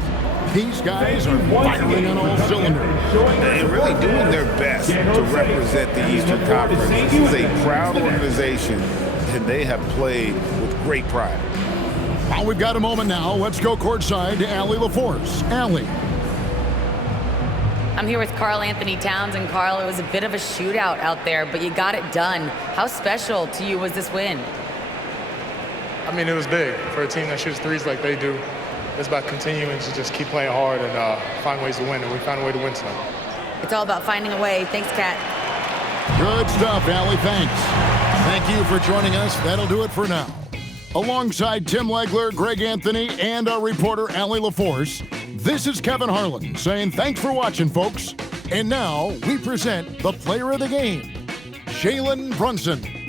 These guys are firing on all cylinders. They're really doing their best to represent the Eastern Conference. This is a proud organization, and they have played with great pride. Well, we've got a moment now. Let's go courtside to Allie LaForce. Allie. I'm here with Karl Anthony Towns, and Karl, it was a bit of a shootout out there, but you got it done. How special to you was this win? I mean, it was big for a team that shoots threes like they do. It's about continuing to just keep playing hard and find ways to win, and we found a way to win tonight. It's all about finding a way. Thanks, Kat. Good stuff, Allie. Thanks. Thank you for joining us. That'll do it for now. Alongside Tim Legler, Greg Anthony, and our reporter, Allie LaForce, this is Kevin Harlan saying thanks for watching, folks. And now we present the player of the game, Jalen Brunson.